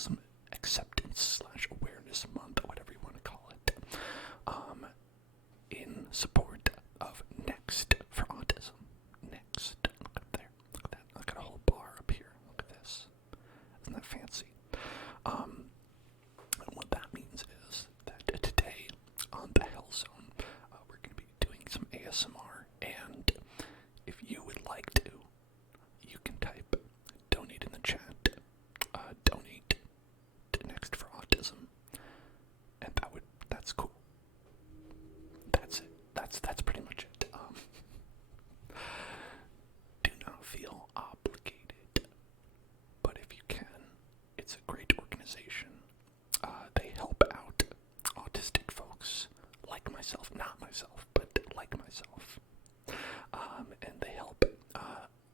Autism Acceptance / Awareness Month, whatever you want to call it, in support of Next for Autism. Next. Look up there. Look at that. I got a whole bar up here. Look at this. Isn't that fancy? And what that means is that today on the HELPZONE, we're going to be doing some ASMR, and if you would like to, you can type donate in the chat, donate to Next for Autism, and that's cool. That's it. That's pretty much it. Do not feel obligated, but if you can, it's a great organization. They help out autistic folks like myself, not myself, but like myself. And they help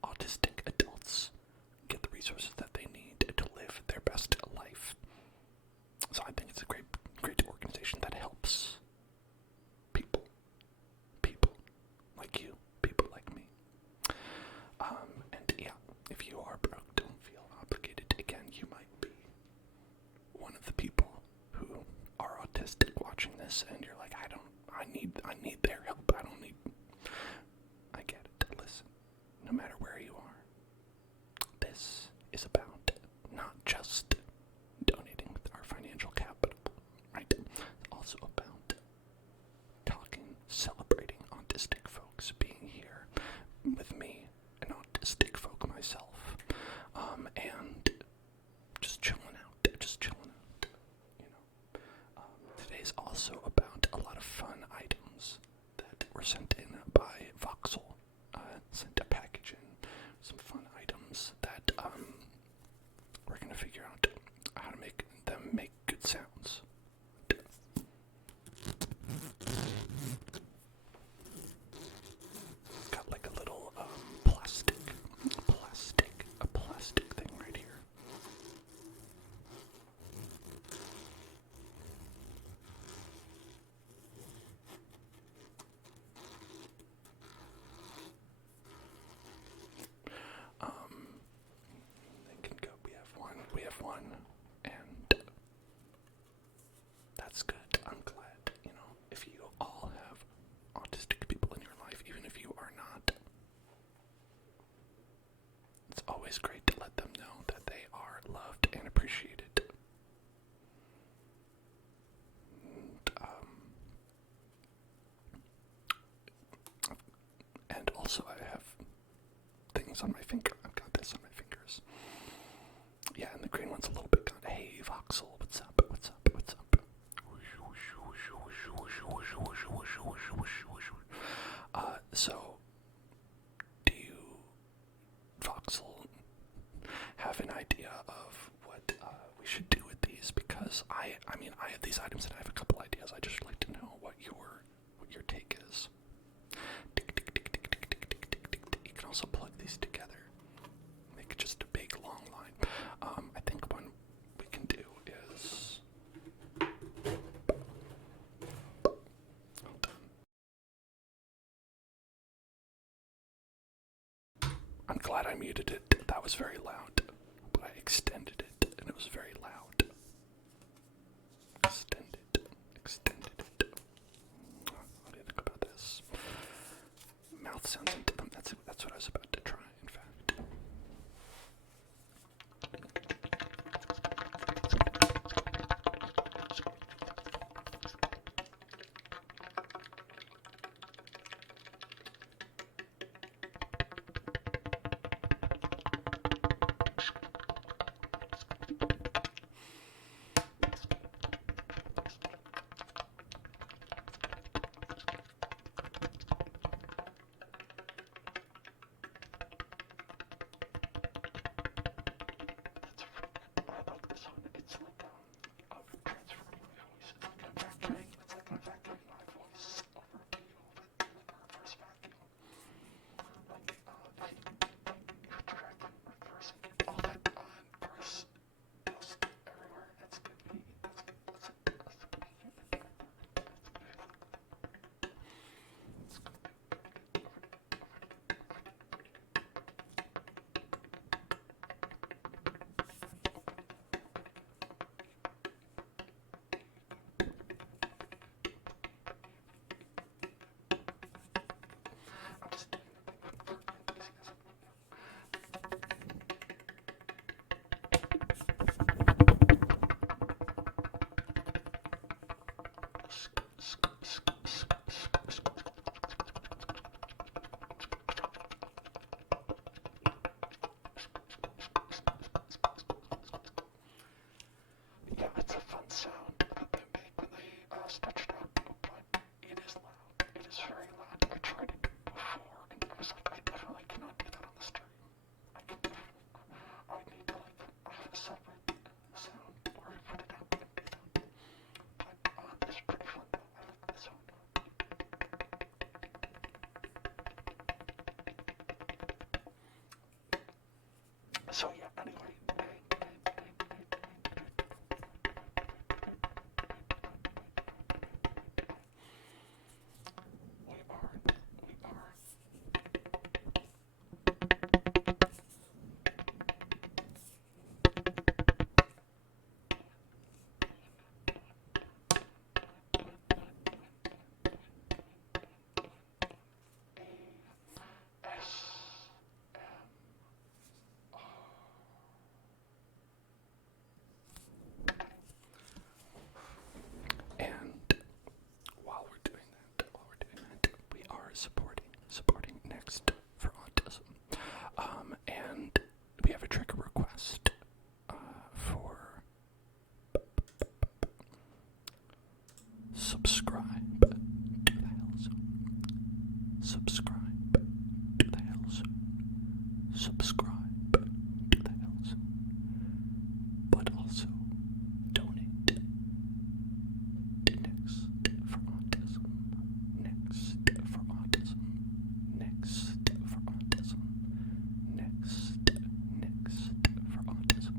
autistic adults get the resources that they need to live their best life. So I think it's a great organization that helps people like you, people like me. And yeah, if you are broke, don't feel obligated. Again, you might be one of the people who are autistic watching this, and you're like, I need their help. I get it. Listen, no matter where you are, this is about not just donating our financial capital, right? It's also about celebrating autistic folks, being here with me, an autistic folk myself, and just chilling out, you know. Today's also about a lot of fun items that were sent in by Voxel. Sent a package in, some fun items that we're gonna figure out how to make them make good sounds. Got like a little plastic thing right here. They can go. We have one, and that's good. I'm glad, if you all have autistic people in your life, even if you are not, it's always great to let them know that they are loved and appreciated. And also I have things on my finger. I've got this on my fingers. Yeah, and the green one's a little bit gone. Hey, Voxel, what's up? So, do you, Voxel, have an idea of what we should do with these? Because I have these items and I have a couple ideas. I just like to know what your take is. You can also plug these together, make just a big long line. I think one we can do is, hold on. I'm glad I muted it. That was very loud, but I extended it and it was very loud. Extended it. What do you think about this? Mouth sounds into them. That's what I was about to try, in fact. So yeah, anyway. And while we're doing that, we are supporting Next for Autism. And we have a trigger request for subscribe to the HELPZONE. Subscribe to the HELPZONE. Subscribe to the HELPZONE. But also donate to Next for Autism. Next for Autism. Next for Autism. Next for Autism.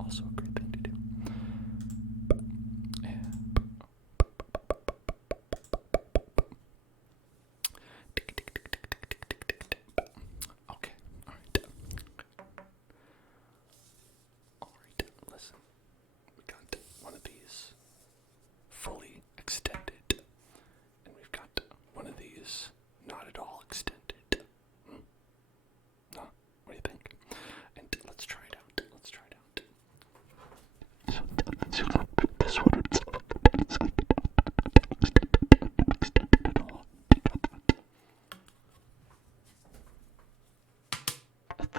Also a great thing to do. Okay, alright, listen. We got one of these fully extended, and we've got one of these not at all extended. No? What do you think? And let's try it out. So this one, it's like extended at all.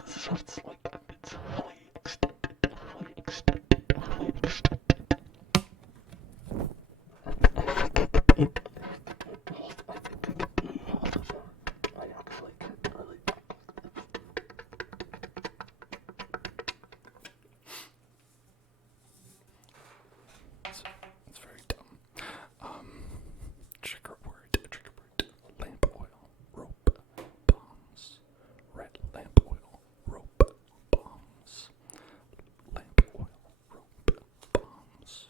This one's like it's fully extended. It's very dumb. Trigger word. Lamp oil, rope, bombs. Red lamp oil, rope, bombs. Lamp oil, rope, bombs.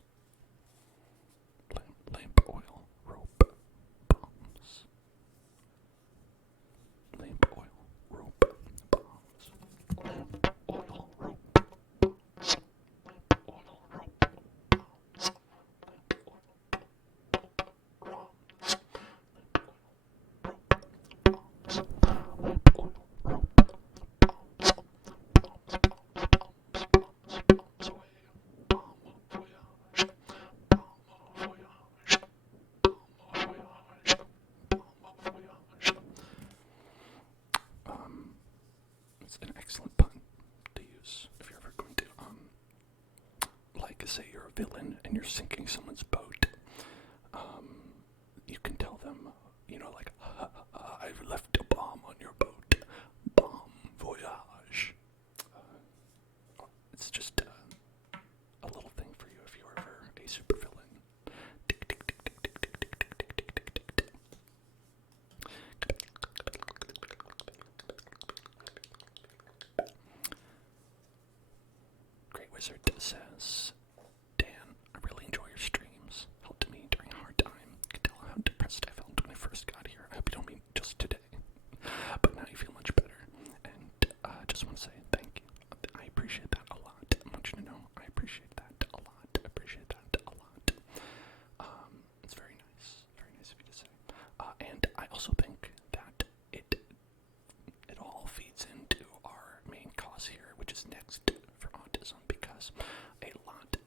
Lamp oil, rope, bombs. Lamp oil, rope, bombs. Lamp oil, rope, bombs. Lamp oil, rope, bombs. Lamp oil, bombs. Lamp oil, rope, bombs. Bombs away. Bomb voyage. Bomb voyage. It's an excellent pun to use if you're ever going to, like, say you're a villain and you're sinking someone's boat. You can tell them, like, I've left a bomb on your boat. Bomb voyage. It's just a little thing for you if you're ever a supervillain. Tick, tick, tick, tick, tick, tick, tick, tick, tick, tick, tick, tick. Great Wizard says, Dan, I really enjoy your streams. Helped me during a hard time. You could tell how depressed I felt when I first got here. I hope you don't mean just today. But now you feel much better. And I just want to say thank you. I appreciate that a lot. I want you to know I appreciate that a lot. It's very nice. Very nice of you to say. And I also think that it all feeds into our main cause here, which is Next for Autism, because a lot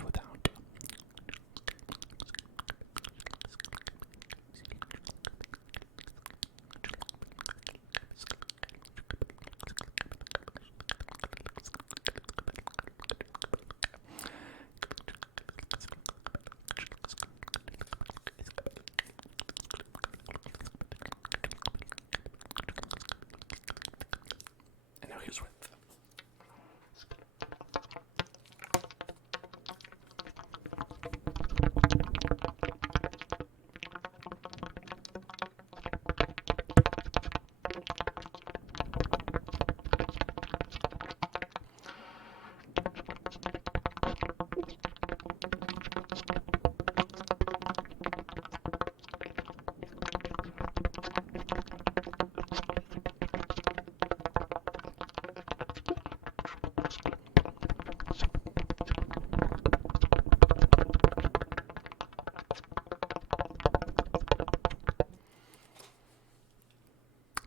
this without. And now here's with.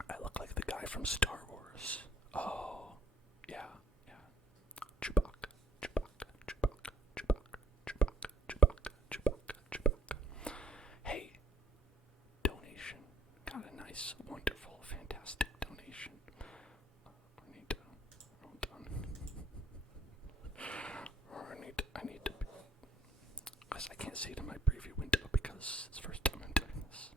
I look like the guy from Star Wars. Oh, yeah, yeah. Chewbacca, Chewbacca, Chewbacca, Chewbacca, Chewbacca, Chewbacca, Chewbacca, Chewbacca. Hey, donation. Got a nice, wonderful, fantastic donation. I need to, hold on. I need to, because I can't see it in my preview window because it's the first time I'm doing this.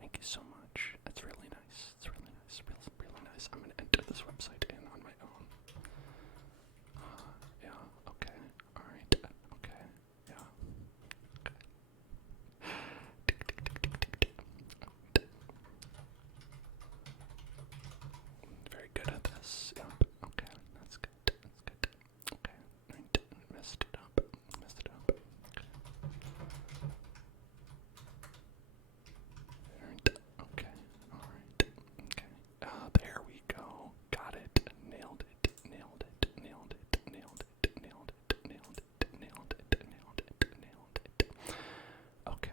Thank you so much. That's really nice. It's really nice. Really nice. I'm going to enter this website in on my own. Yeah, okay. Alright. Okay. Yeah. Okay. Very good at this. Yep. Okay. That's good. That's good. Okay. Right. Messed it up. Messed it up. Okay. Alright. Okay. Alright. Okay. There we go. Got it. Nailed it. Nailed it. Nailed it. Nailed it. Nailed it. Nailed it. Nailed it. Nailed it. Nailed it. Okay.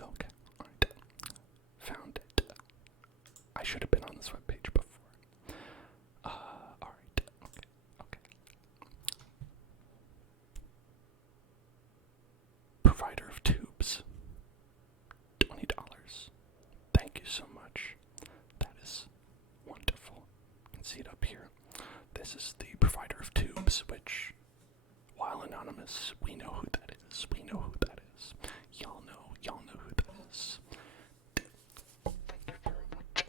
Okay. Alright. Found it. I should have been on this webpage before. Alright. Okay. Okay. Provider of tubes. $20. Thank you so much. That is wonderful. You can see it up here. This is the provider of tubes, which, while anonymous, we know who that is. We know who that is. Y'all know who that is. Thank you very much.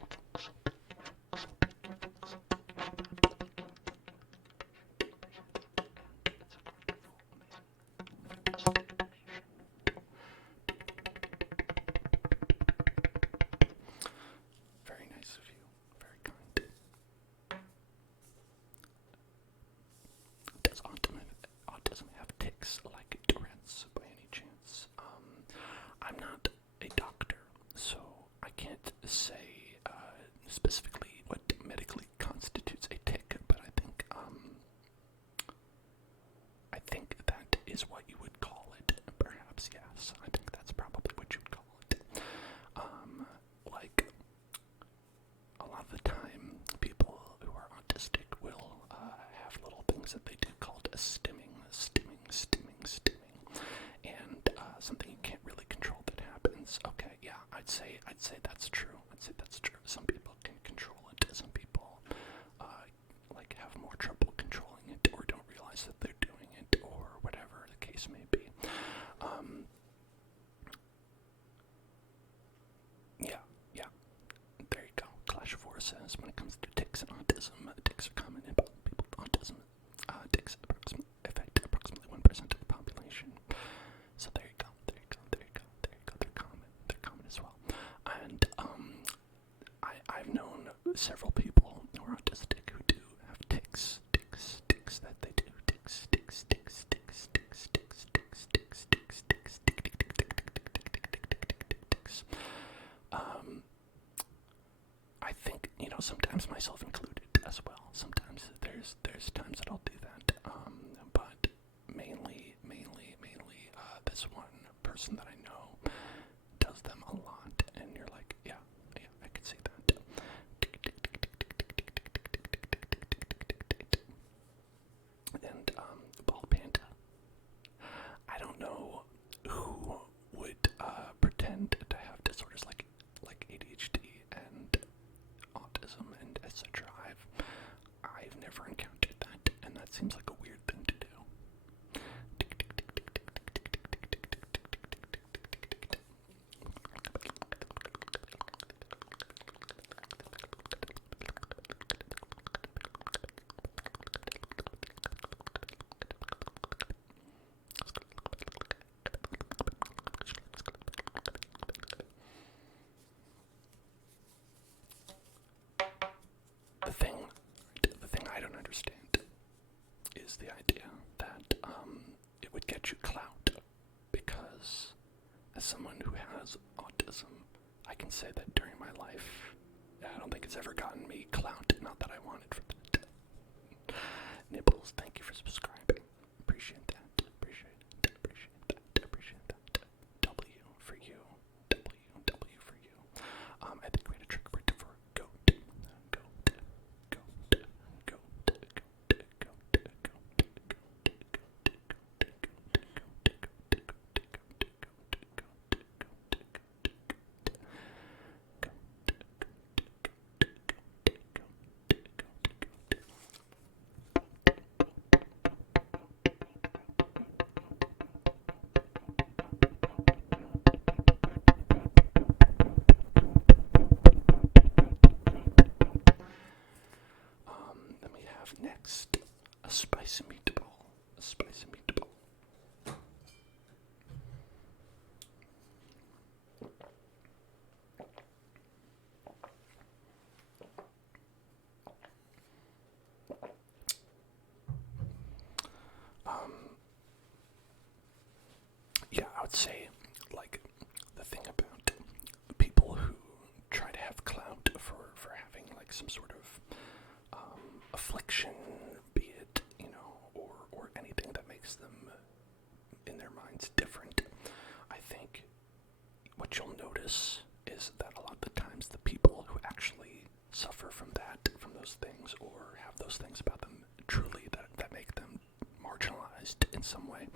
Very nice of you. Very kind. Does autism have tics like Tourette's by any chance? I'm not a doctor, so I can't say specifically what medically constitutes a tic, but I think that is what you would call it. Perhaps, yes. I think that's probably what you'd call it. Like, a lot of the time, people who are autistic will have little things that they do called a stimming, and something you can't really control that happens. Okay, yeah, I'd say that's true. Some people can control it. Some people like have more trouble controlling it, or don't realize that they're doing it, or whatever the case may be. Yeah. There you go. Clash of Fours says, when it comes to tics and autism, tics are common in people with autism. Tics affect approximately 1% of the population. So there you go. They're common as well. And I've known several people who are autistic who do have tics that they do. Tics. I think, sometimes myself included as well. Sometimes there's times that I'll do that. But mainly, this one person that I know does them a lot, and you're like, yeah, I can see that. never encountered that, and that seems like a weird thing to do. The thing I don't understand is the idea that it would get you clout, because as someone who has autism, I can say that during my life, I don't think it's ever gotten me clout, not that I wanted for that. Nibbles, thank you for subscribing. Appreciate that. Appreciate that. W for you. W for you. I think we had a trick word for goat. Then we have next a spicy meatball. A spicy meatball. Yeah, I would say, like, the thing about people who try to have clout for having, like, some sort of affliction, be it, or anything that makes them, in their minds, different. I think what you'll notice is that a lot of the times the people who actually suffer from those things, or have those things about them truly that make them marginalized in some way,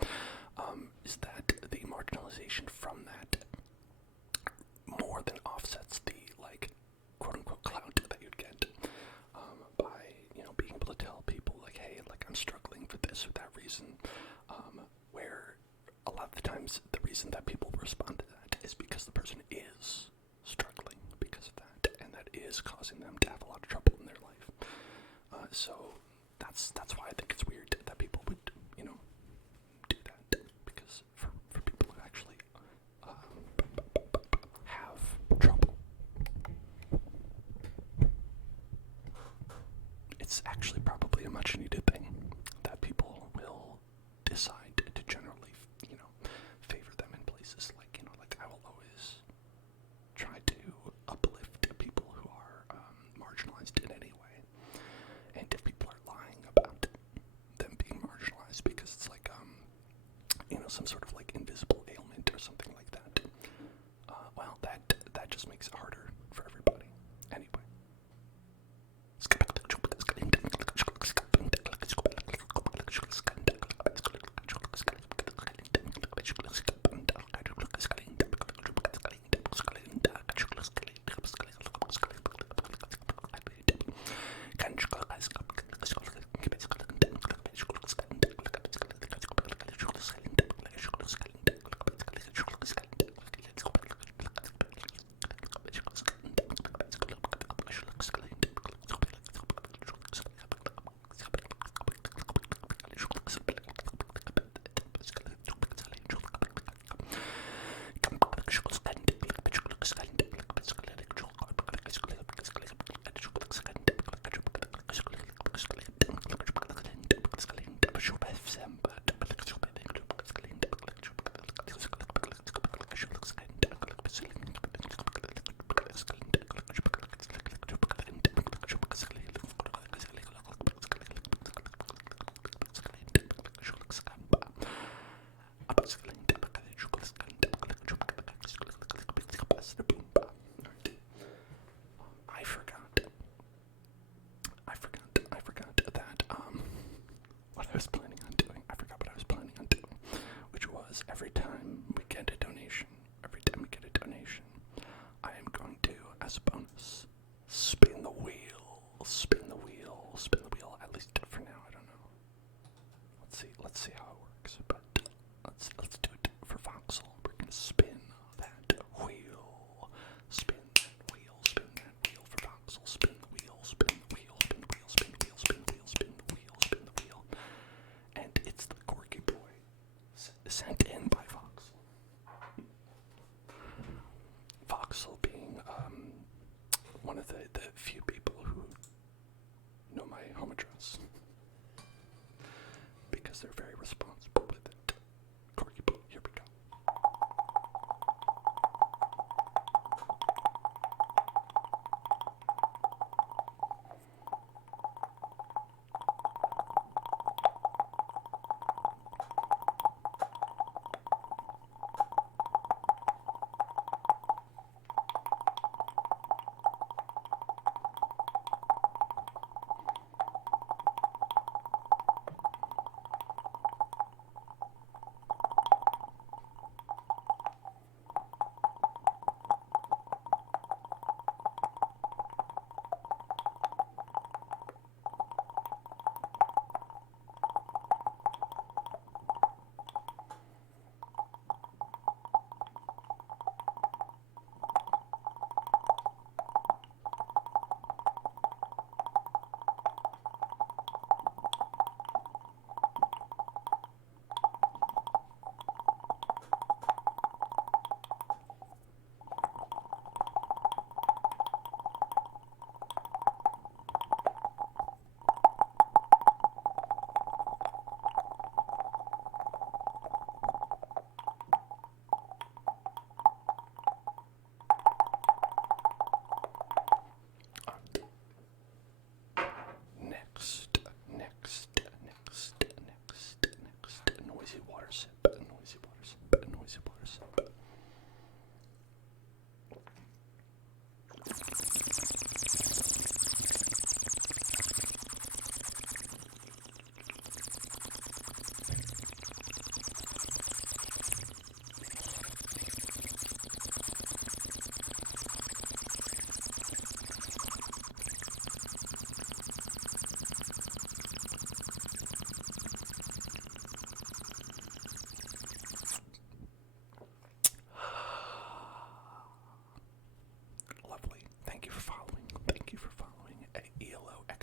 is that the marginalization from that more than offsets the, like, quote-unquote clout that you'd get by, being able to tell people, like, hey, like, I'm struggling for this or that reason, where a lot of the times the reason that people respond to that is because the person is struggling because of that, and that is causing them to have a lot of trouble in their life. So that's why I think it's weird that people would, do that, because for people who actually have trouble, it's actually probably a much needed thing that people will decide to generally, favor them in places like, like I will always try to uplift people who are marginalized in any way. And if people are lying about them being marginalized because it's like, some sort of like invisible ailment or something like that, well, that just makes it harder for everybody. Anyway. I forgot that, what I was planning on doing. I forgot what I was planning on doing, which was every time we get a donation, I am going to, as a bonus, spin the wheel, at least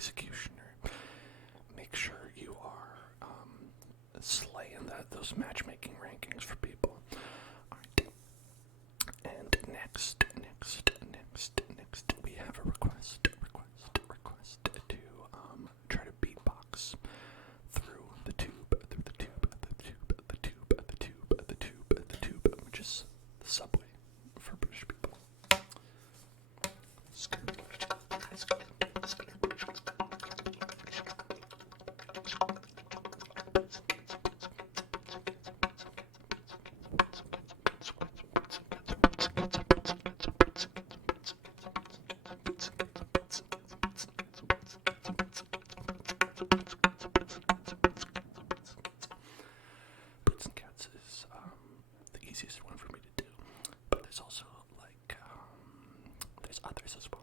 executioner. Make sure you are slaying those matchmaking rankings for people. Alright. And next, we have a request to try to beatbox through the tube, which is the subway for British people. Boots and Cats is the easiest one for me to do, but there's also like there's others as well.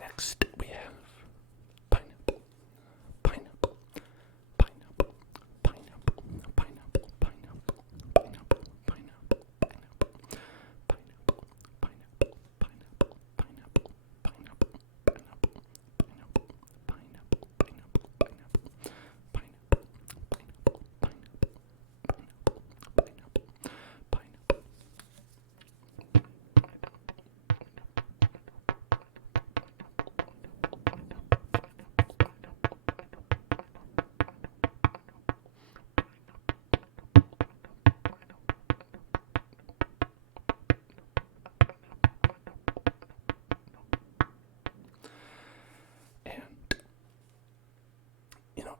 Next, we have pineapple. And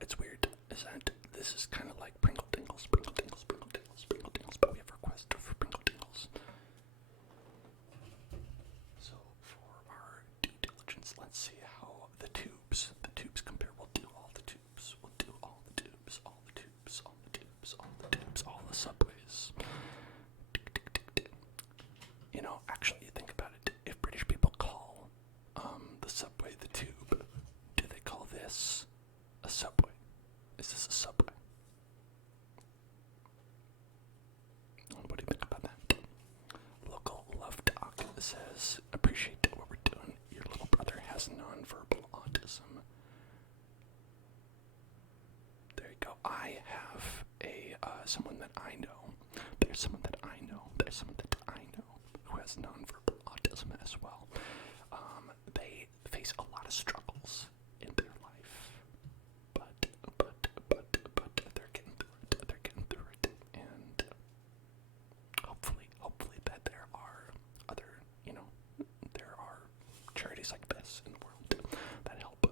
it's weird, is that this is kind of like Pringle Tingles, but we have a request for Pringle Tingles. So for our due diligence, let's see how the tubes compare. We'll do all the tubes, all the subways. Actually, you think about it, if British people call the subway the tube, do they call this a subway? Is this a subway? What do you think about that? Local Love Doc says, appreciate what we're doing. Your little brother has nonverbal autism. There you go. I have someone that I know. There's someone that I know who has nonverbal autism as well. They face a lot of struggles in their life, but they're getting through it, and hopefully that there are other, there are charities like this in the world that help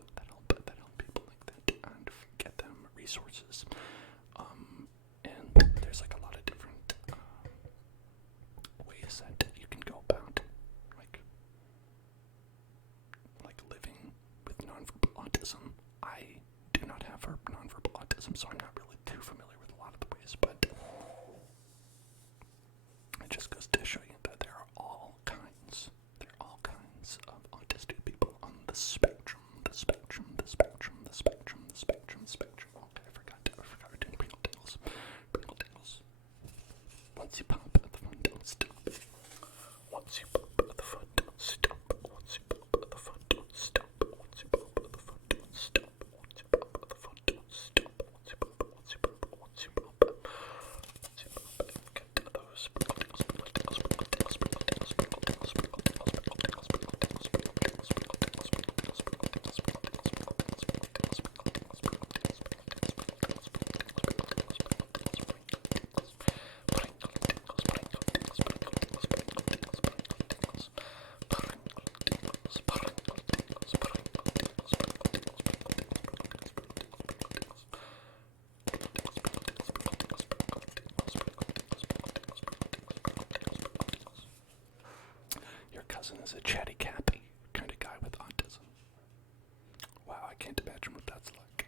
people like that and get them resources. And there's like a lot of different ways that you can go about like living with nonverbal autism. I do not have nonverbal autism, so I'm not really too familiar with a lot of the ways, but it just goes to show you that there are all kinds of autistic people on the spectrum. Okay, I forgot we're doing Pringle Tingles. Once you pop, the fun don't stop. Once you pop, the fun don't stop. Once you pop, the fun don't stop. Once you pop, the fun don't stop. Once you pop, the fun don't stop. Once you pop, get those Your cousin is a chatty Cathy kind of guy with autism. Wow, I can't imagine what that's like.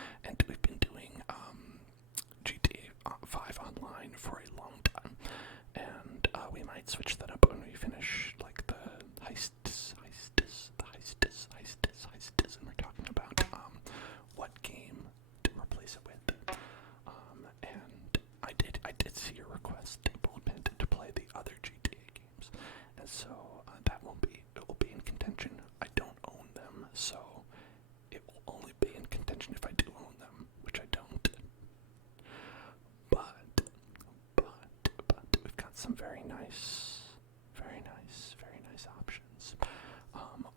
a stable bit to play the other GTA games, and so it will be in contention. I don't own them, so it will only be in contention if I do own them, which I don't. But we've got some very nice options.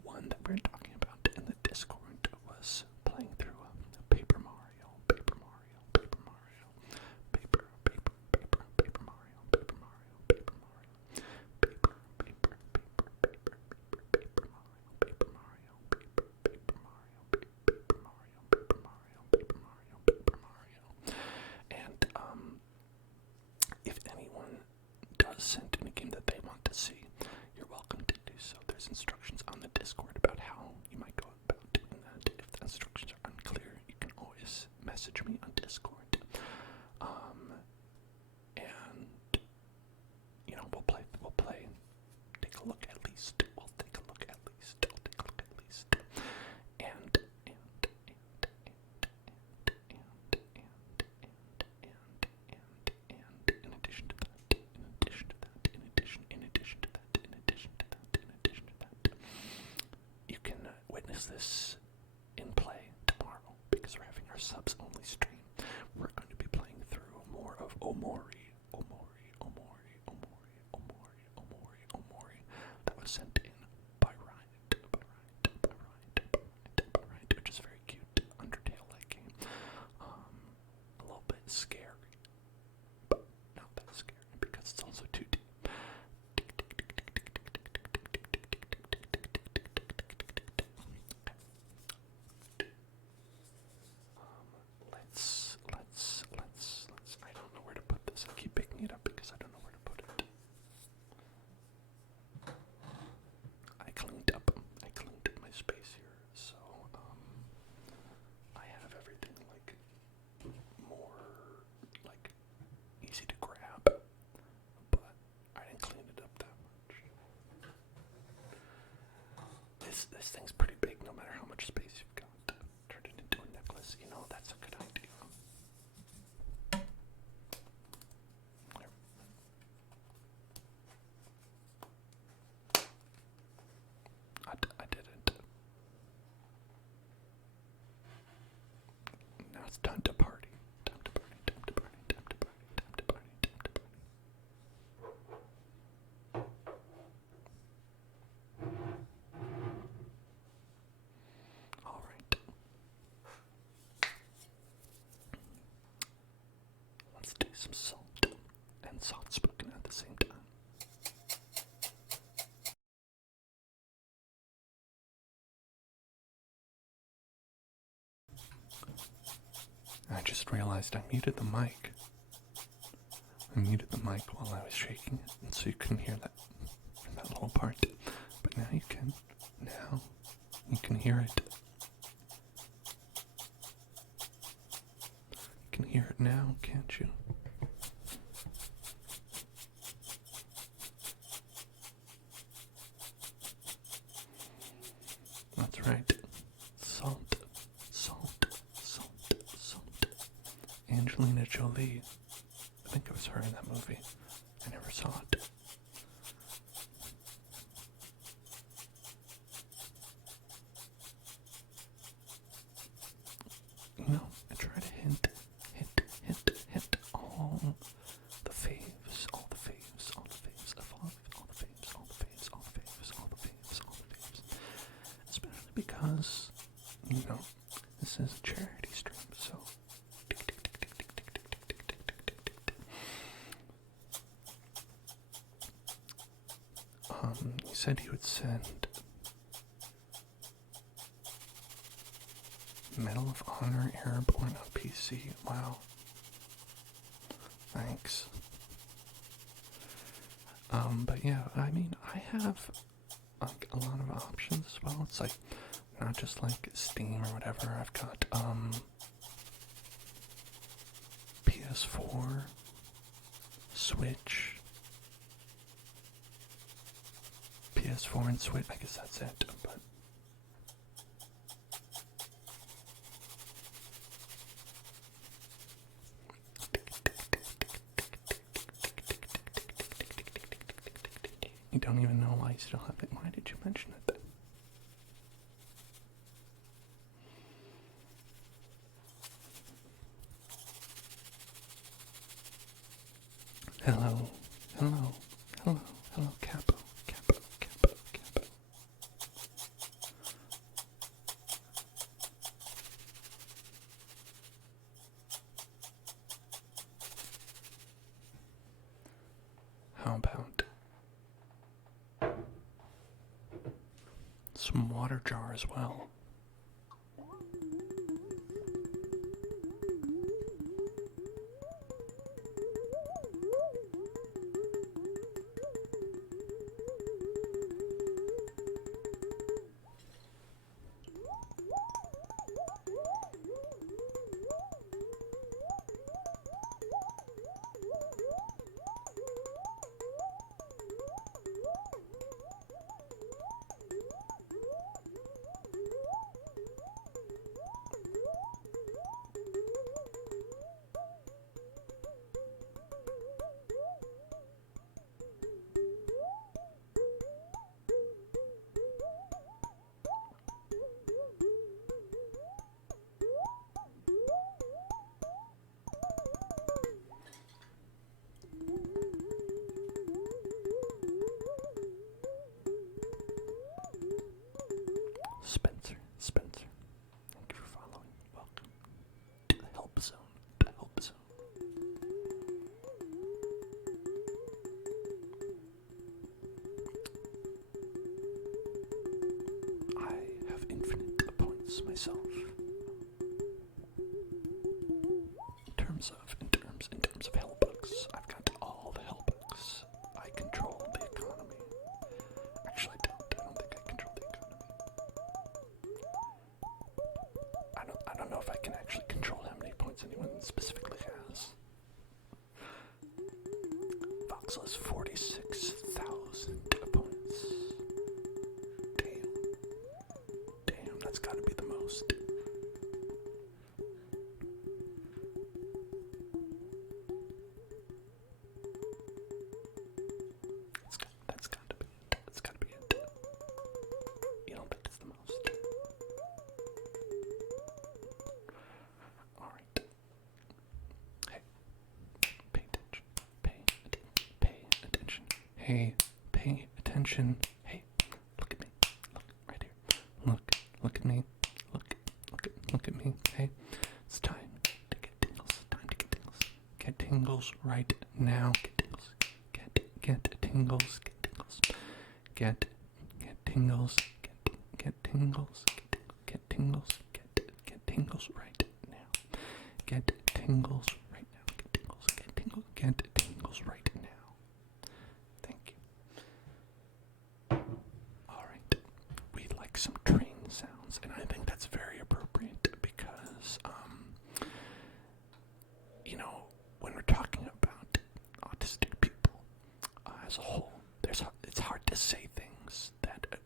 One that we're talking about in the Discord was playing through Paper Mario, Paper Mario, Paper Mario, Paper Mario, Paper Mario, Paper Mario, Paper Mario, Paper Mario, Paper Mario, Paper Mario. And if anyone does send in a game that they want to see, you're welcome to do so. There's instructions on the Discord about how you might go about doing that. If the instructions are unclear, you can always message me on Discord. And we'll play. Take a look at least. We'll take a look at least. I'll take a look at least. And in addition to that, you can witness this in play tomorrow because we're having our subs only stream. We're going to be playing through more of Omori. That was sent in by Ryan, which is a very cute Undertale-like game. A little bit scary, but not that scary because it's also 2D. Let's. I don't know where to put this. I keep picking it up because I don't know where to put it. I cleaned up my space here, so I have everything more easy to grab, but I didn't clean it up that much. This thing's pretty big, no matter how much space you've got. Turn it into a necklace, that's a good idea. I did it. Now it's time to party. Time to party. All right. Let's do some salt and soft spoken at the same time. I just realized I muted the mic. I muted the mic while I was shaking it, and so you couldn't hear that little part. But now you can. Now you can hear it. You can hear it now, can't you? That's right. Salt. Angelina Jolie. I think it was her in that movie. I never saw it. I try to hint all the faves, especially because, this is a charity stream, so he said he would send Medal of Honor Airborne on PC. Wow. Thanks. But yeah, I mean, I have a lot of options as well. It's not just Steam or whatever. I've got PS4, Switch, PS4 and Switch. I guess that's it. But don't even know why you still have it. Why did you mention it then? Hello, hello, hello, hello, Capo, Capo, Capo, Capo. How about some water jar as well? Spencer, thank you for following. Welcome to the Help Zone. The Help Zone. I have infinite points myself. In terms of hell books, I've got all the hell books. I control the economy. Actually, I don't think I control the economy. I don't know if I can actually control how many points anyone specifically has. Voxel has 46,000 points. Damn, that's gotta be the most. That's gotta be it. You don't think it's the most? Alright. Hey. Pay attention. Pay attention. Hey. Pay attention. Hey. Look at me. Look right here. Look at me. Look at me. Hey. It's time to get tingles. Get tingles right now. Get tingles. Get tingles. Get tingles. Get tingles. Get tingles right now. Get tingles right now. Get tingles right now. Thank you. Alright. We'd like some train sounds, and I think that's very appropriate because, when we're talking about autistic people as a whole, it's hard to say things that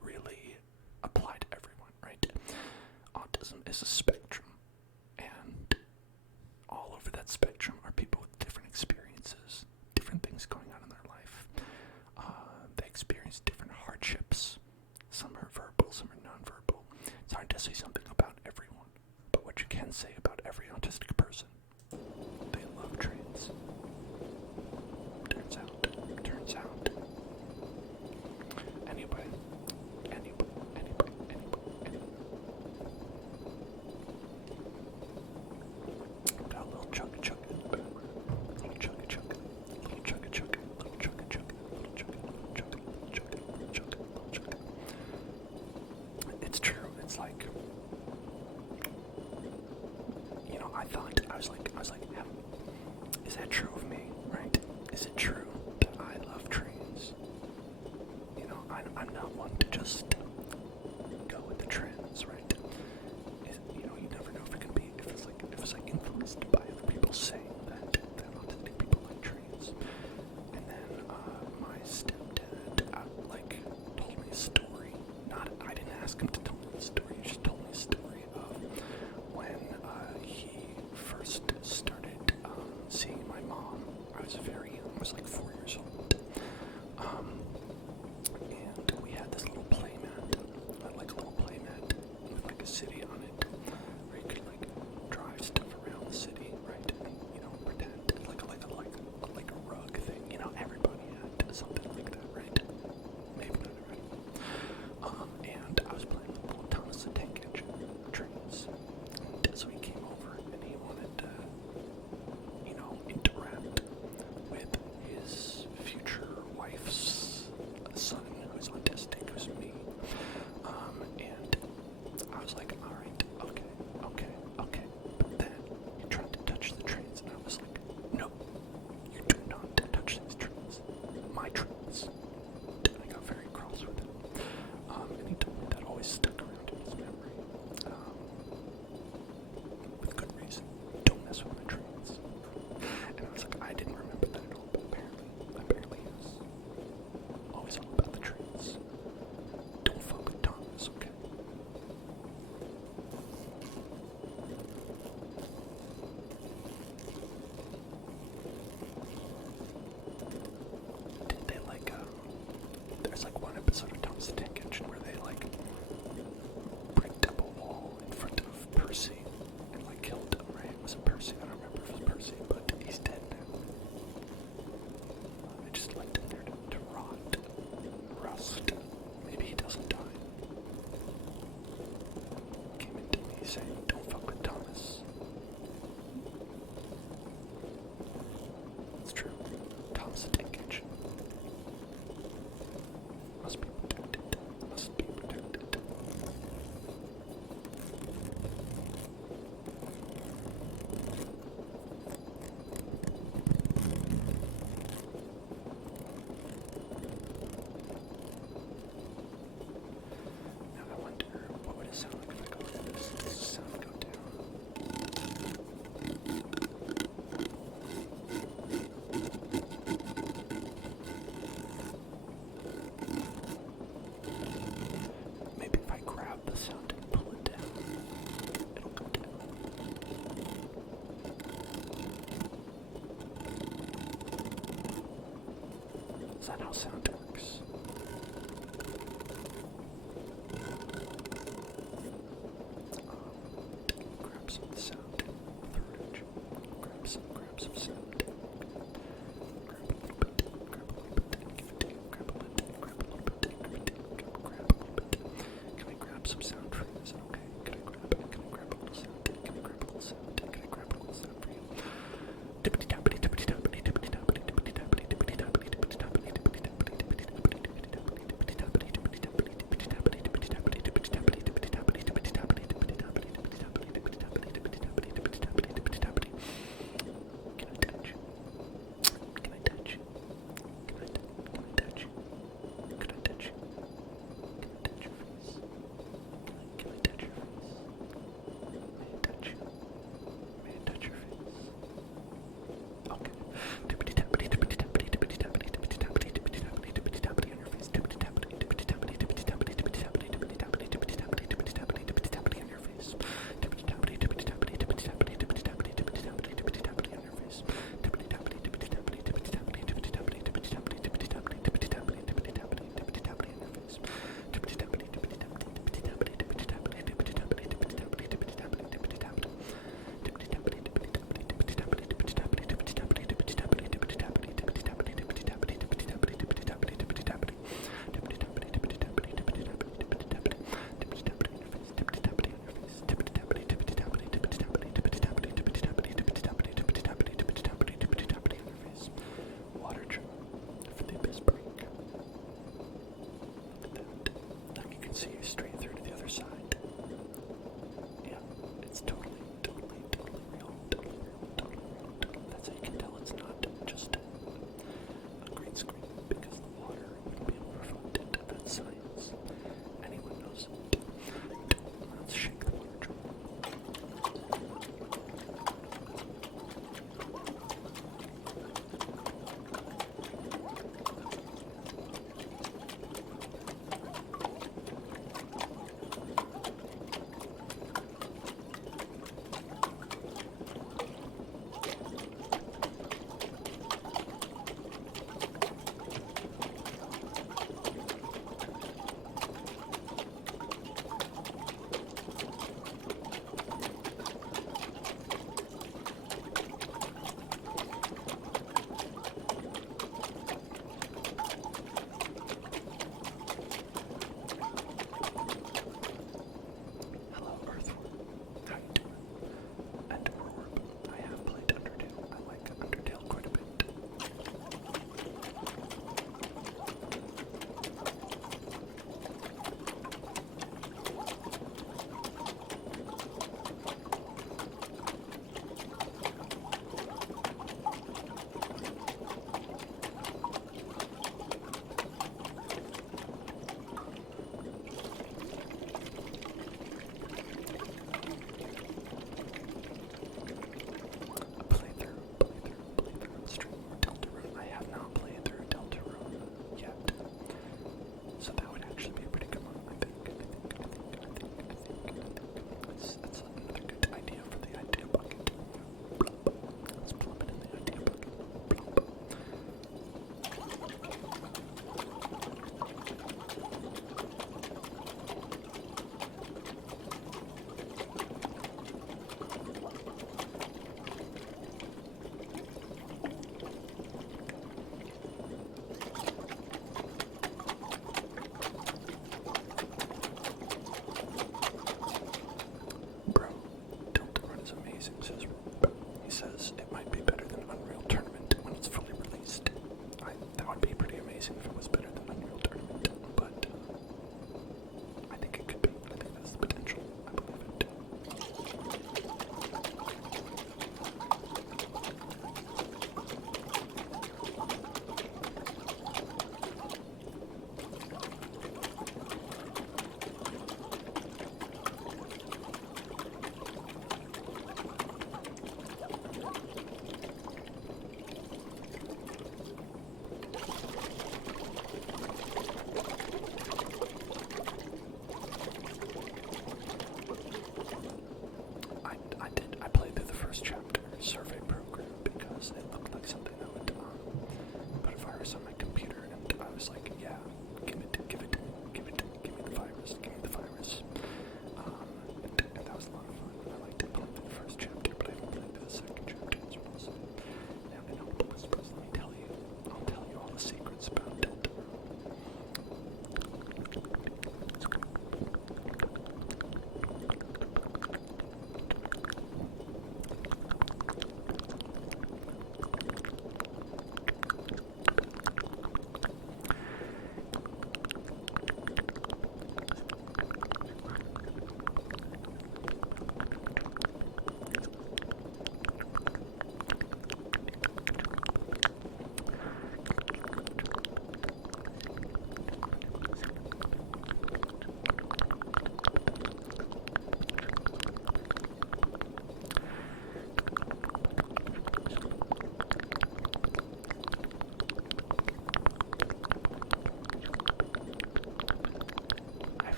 really apply to everyone, right? Autism is a spectrum, and all over that spectrum are people with different experiences, different things going on in their life. They experience different hardships. Some are verbal, some are nonverbal. It's hard to say something about everyone, but what you can say about every autistic person, they love trains. Turns out. Anyway. Got a little chugga in the background. Little chugga. It's true. It's like, I was like, is that true of me, right? Is it true that I love trains? I'm not one to just go with the trends, right? You never know if it's like influenced by other people saying that autistic people like trains. And then my stepdad told me a story. I didn't ask him to tell me the story. He just told me a story of when he first started seeing my mom. I was very young. I was like 4 episode of Thomas the Tank Engine where they like bricked up a wall in front of Percy and like killed him, right? Was it Percy? I don't remember if it was Percy, but he's dead now. I just left him there to rot, rust. Maybe he doesn't die. Came into me saying, "Don't fuck with Thomas." It's true. Thomas the Tank Engine must be protected. Must be protected. Now I wonder what would it sound like if I go like this. Does the sound go down? Maybe if I grab the sound and pull it down, it'll go down. Is that how sound works? Grab some sound footage. Grab some sound. Grab a little bit, and give it to you. Grab a bit, grab a little bit, give it to you. Grab a little bit. Can I grab some sound for you? Is it okay? Can I grab a little sound? Can I grab a little sound? Can I grab a little sound for you? Tippity tappity tippity tappity tippity tappity tippity tappity tippity tappity tippity tappity tippity tappity tippity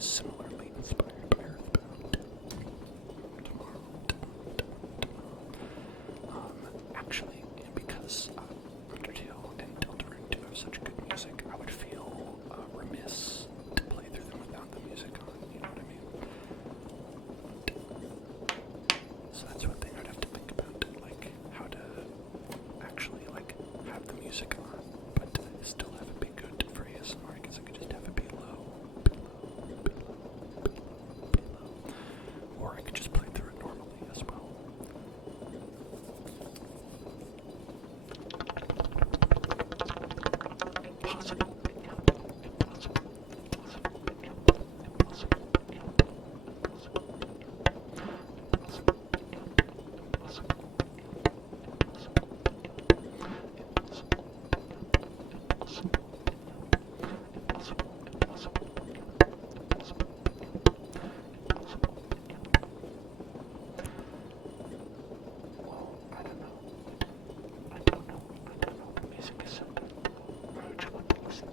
is similarly inspired by Earthbound. Tomorrow. Actually, because Undertale and Deltarune do have such good music, I would feel remiss to play through them without the music on, you know what I mean? So that's one thing I'd have to think about, like, how to actually, like, have the music on, but still have it be good for ASMR. I guess I could just have it be low, or I could just play through it normally as well. I don't know. The music is so good. Why would you want to listen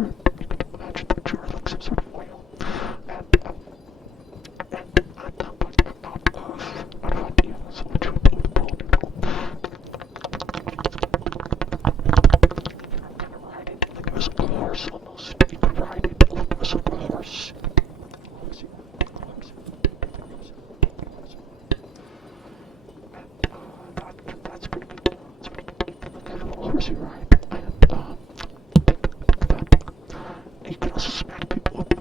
imagine the jar like some sort of whale. And on top of an idea, so which would be the political. Kind of ride it like it was a horse almost. You could ride it like it was a horse. And that's pretty good. That's pretty good. Like a little horsey ride. And you can also smack people with it.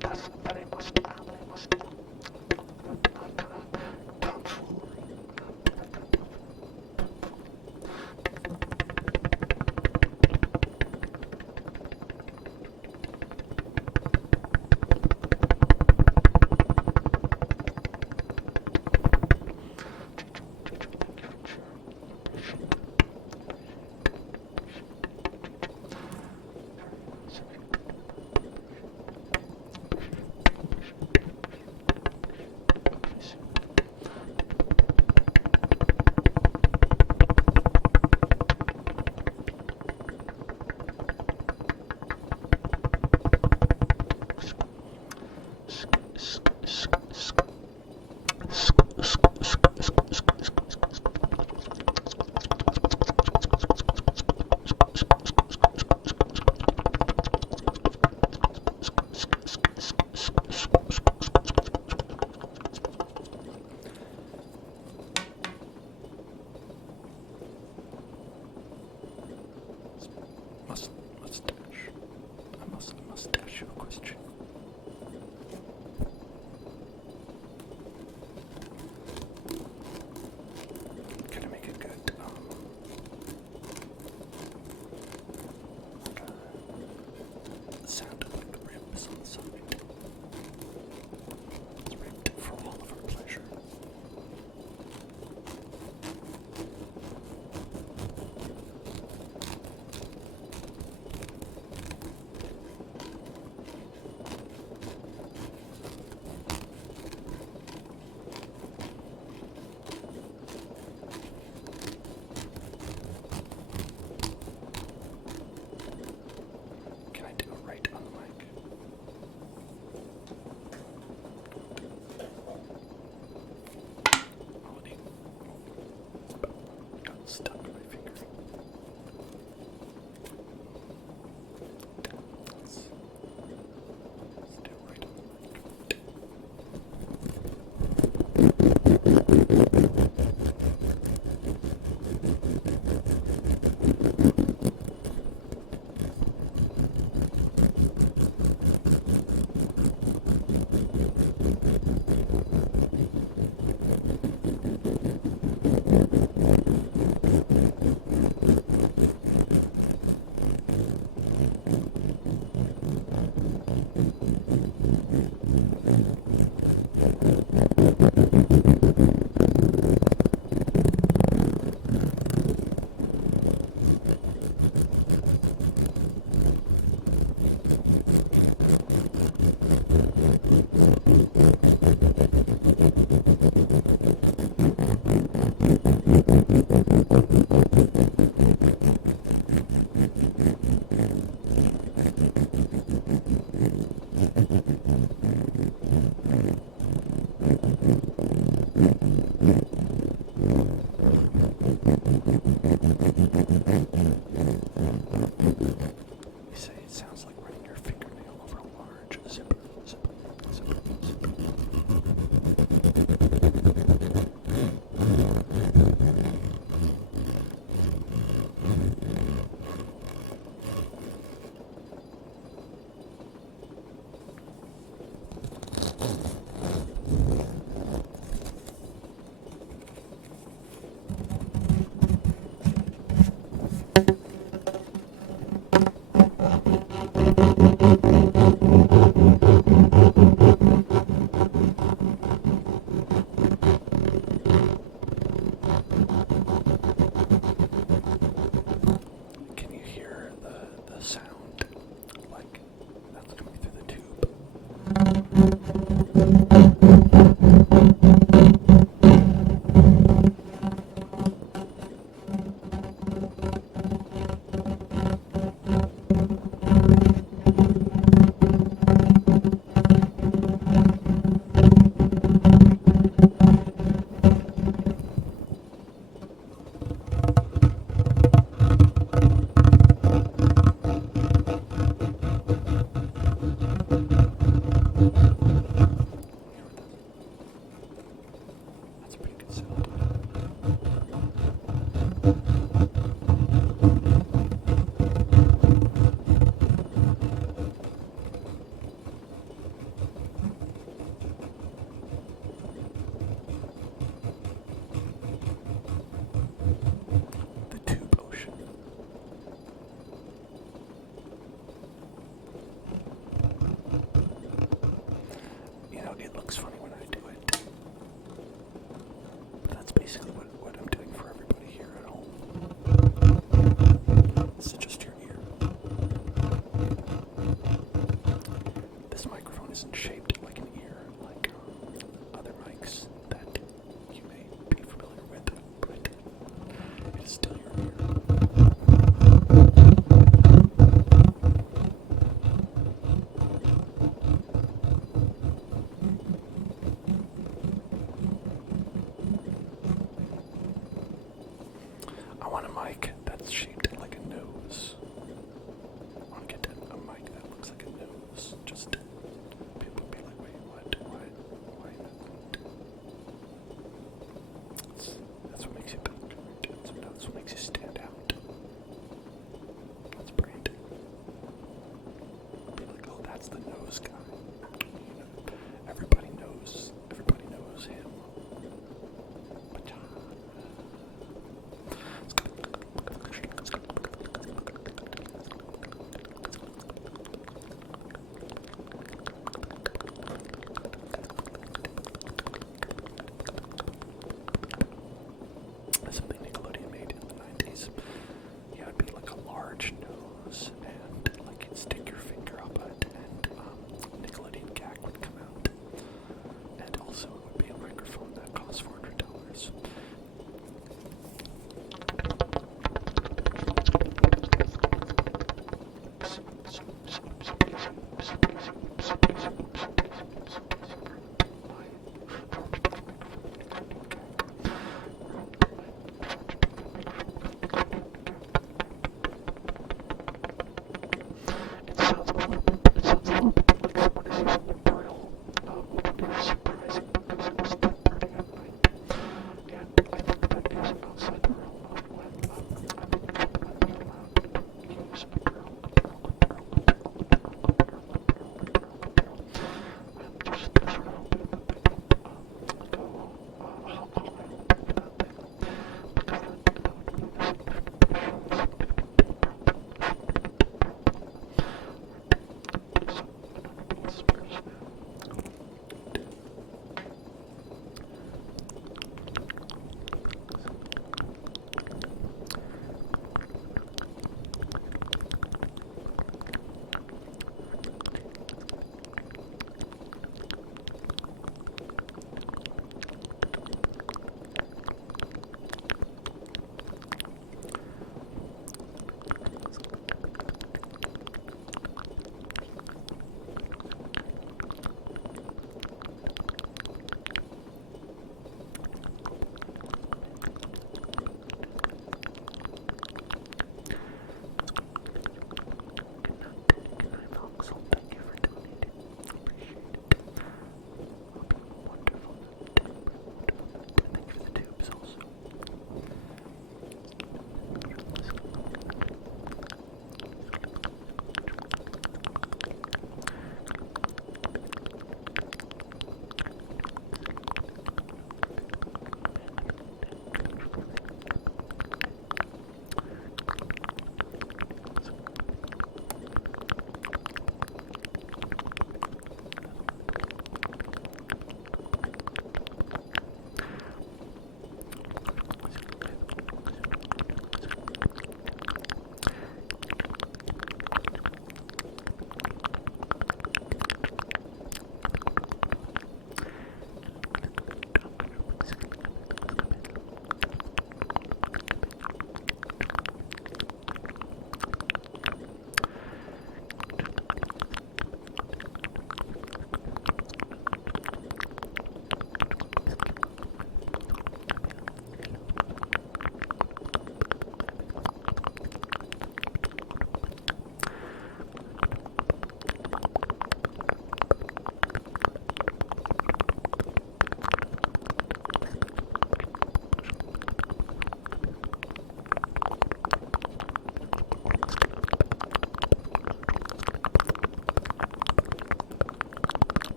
That ain't must kind of tomfoolery. Mustache, a question. Can I make a good, sound of like ribs on the side? It's ribbed for all of our pleasure. Can I do it right on the mic? Got stuck in my finger. Let's do it right on the mic. You say it sounds like running your fingernail over a large zipper. Can you hear the sound like that's coming through the tube? microphone isn't shaped like an ear, like other mics that you may be familiar with, but it is still your ear. I want a mic that's shaped like a nose. I want to get a mic that looks like a nose. Just people be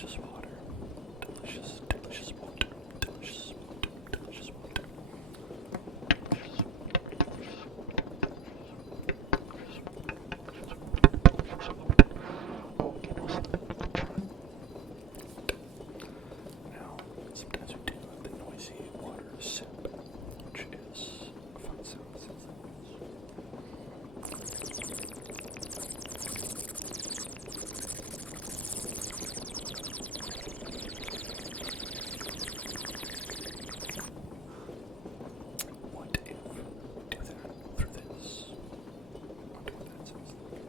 delicious water. Delicious, delicious water. Delicious water. Delicious water. Now, sometimes we do the noisy water sip, which is a fun sound. What if we do that through this? I wonder what that sounds like.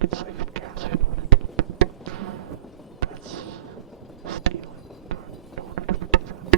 could siphon gas out. That's stealing. No one would ever do that.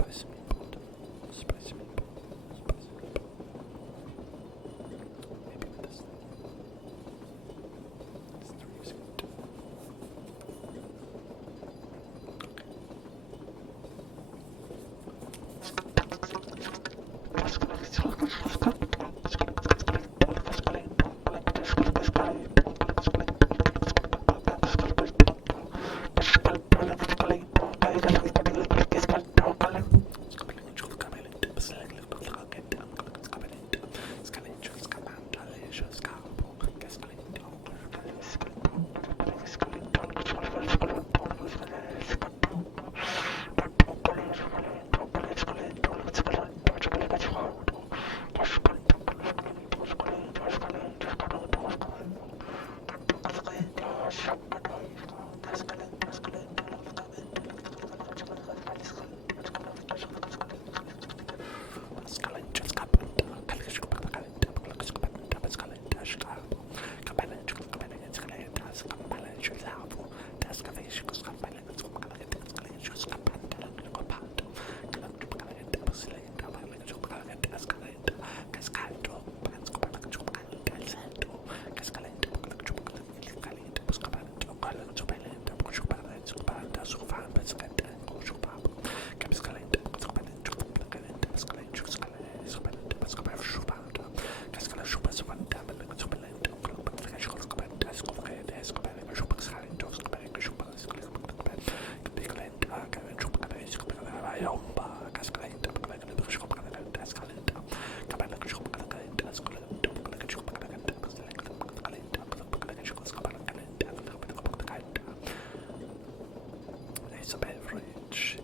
Spicy meatball. Spicy meatball. Spicy meatball. Maybe with this thing. It's 3 using it.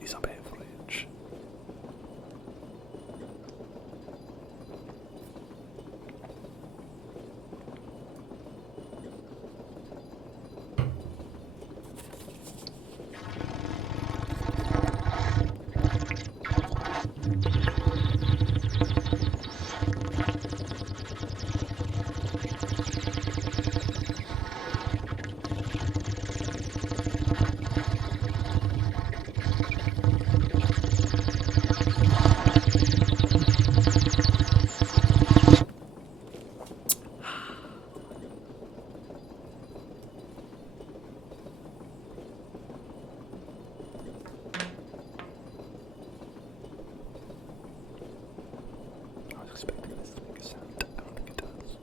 Is a beverage. I was expecting this to make a sound. I don't think it does.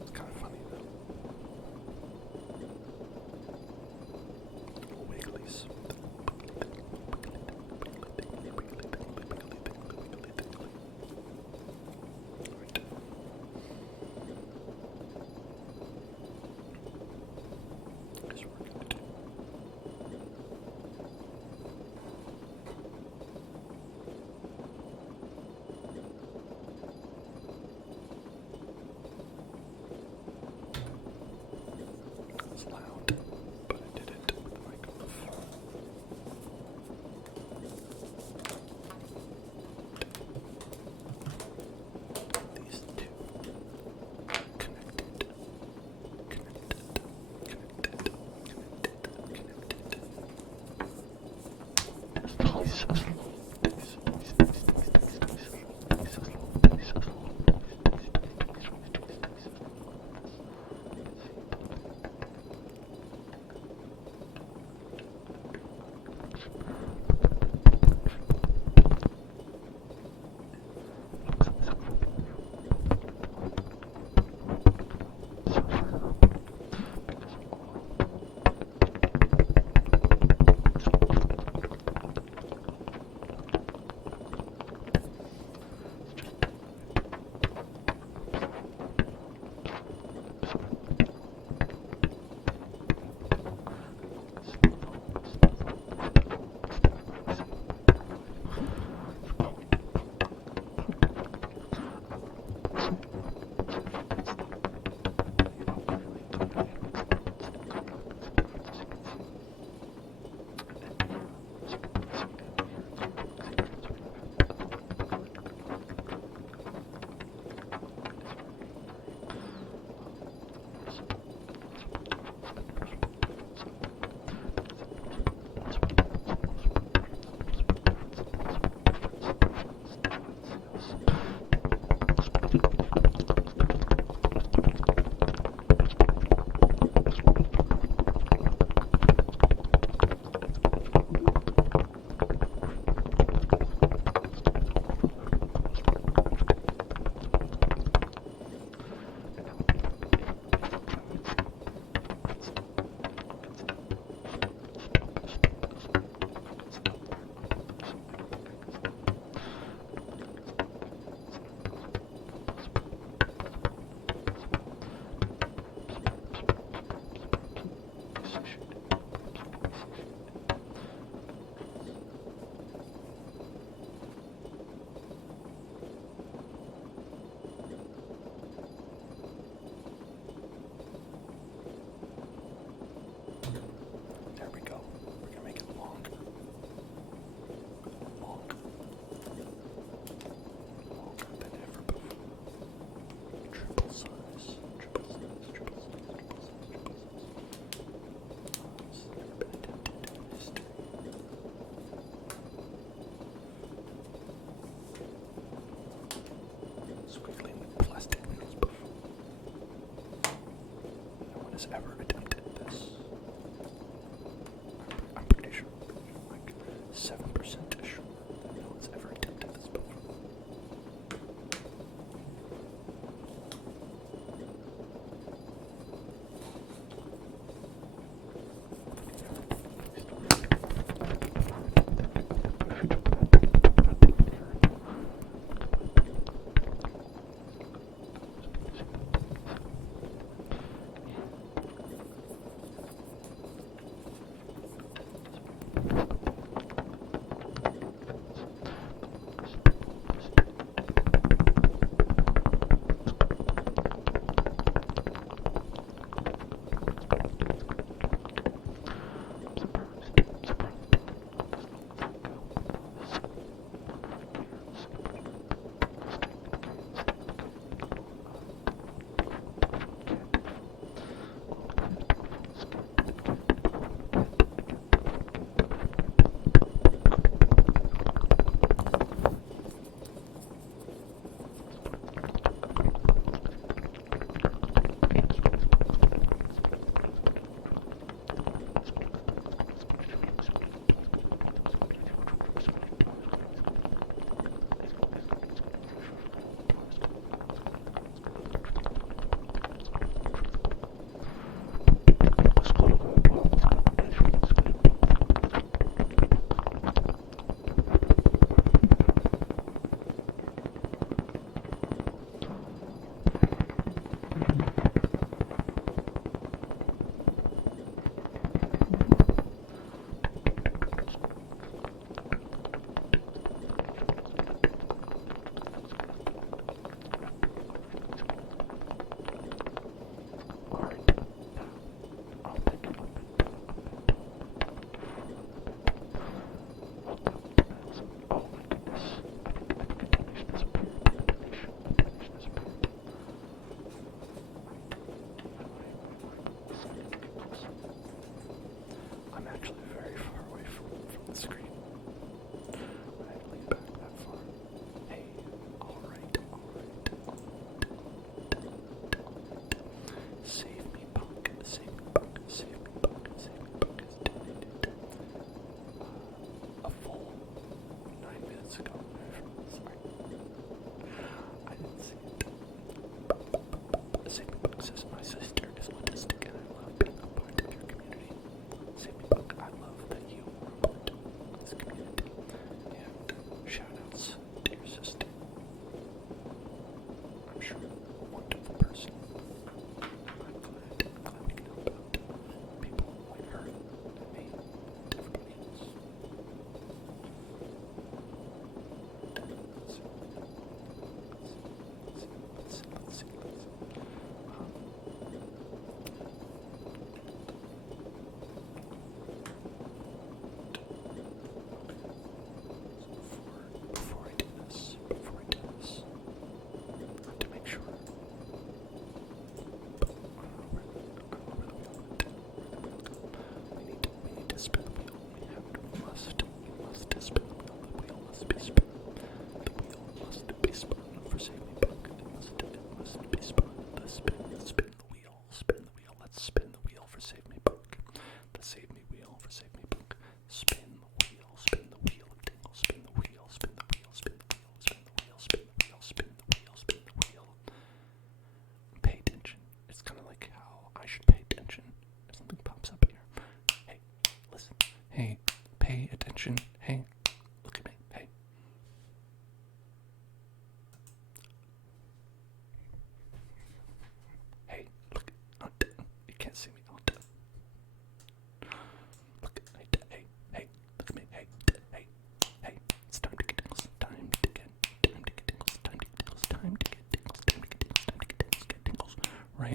It's kind of funny though. Little wigglies. Here's what we're gonna do. It's loud, but I did it with the microphone. These two connected.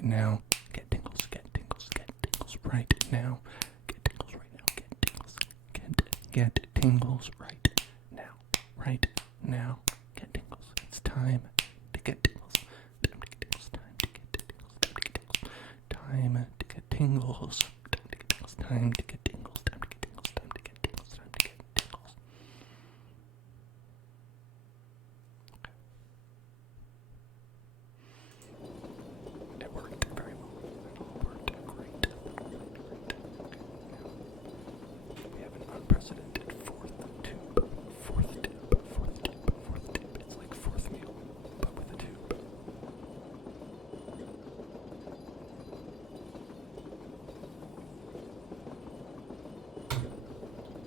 now. Get tingles, get tingles, get tingles right now. Get tingles right now. Get tingles. Get tingles right now. Right now. Get tingles. It's time to get tingles. Time to get tingles. Time to get tingles. Time to get tingles. Time to get tingles. Time to get tingles. Time to get tingles. Time to get tingles. Time to get tingles. It worked very well. It worked great. We have an unprecedented fourth tube. Fourth tube. Fourth tube. Fourth tube. It's like fourth meal, but with a tube.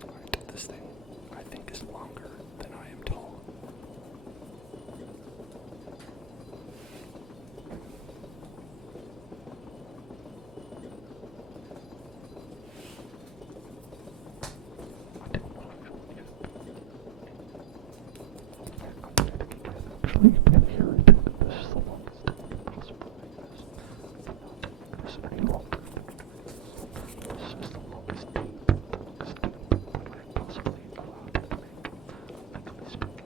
Alright, this thing I think is longer than I am tall. Actually, you can hear it. This is the longest I can possibly make this. This any longer. This is the longest tape I possibly allowed to make. Legally speaking,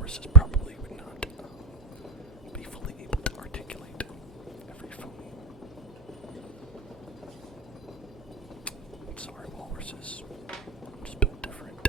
walruses probably would not be fully able to articulate every phoneme. Sorry, walruses. I'm just built different.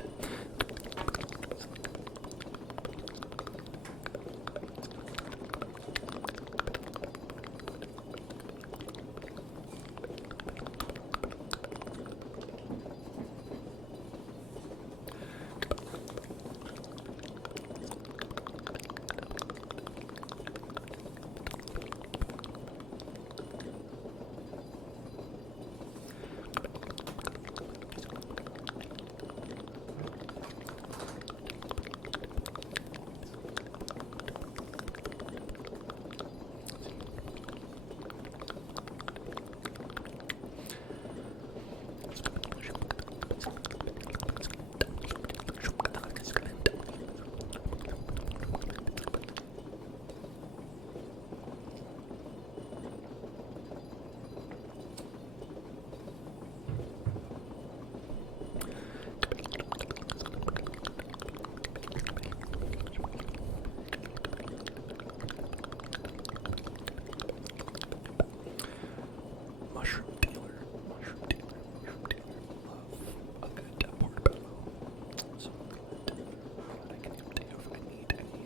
Mushroom dealer. Love a good portobello. So I can come to you if I need any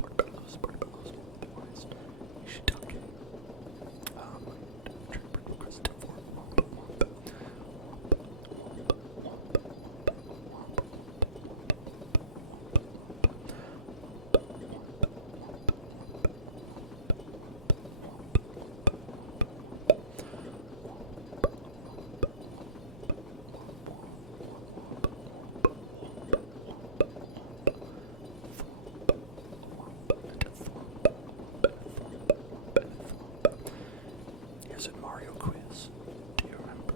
portobellos. Otherwise, you should okay. Trip requested for womp. Here's a Mario quiz. Do you remember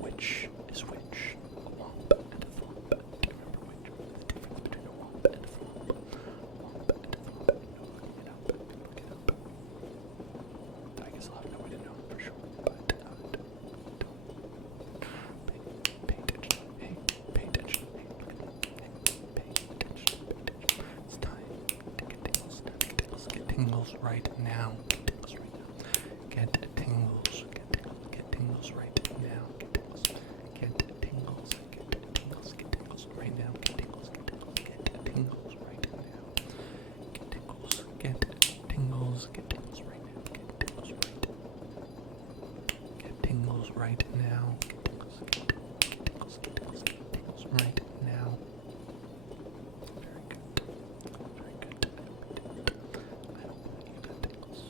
which is which? A womp and a thwomp. Do you remember which? The difference between a womp and a thwomp? Womp and a thwomp. No, looking it up. I guess I'll have no way to know for sure. But don't pay attention. Hey, pay attention. Hey, pay attention. It's time to get tingles. Get tingles right now. Get tingles right now. Get tingles right now. Get tingles right now. Get tingles right now. Get tingles right now. Get tingles right now. Get tingles right now. Get tingles right now. Very good. I don't want you to tingles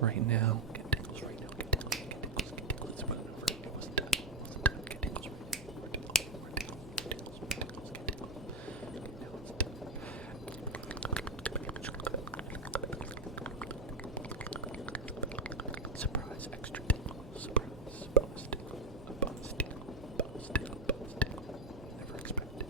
right now. Get tingles right now. Get tingles. It's about over. It wasn't done. Get tingles right now. More tingles. Now it's done. Surprise, extra tingle. Surprise, bonus tingle. A bonus tingle. Never expected.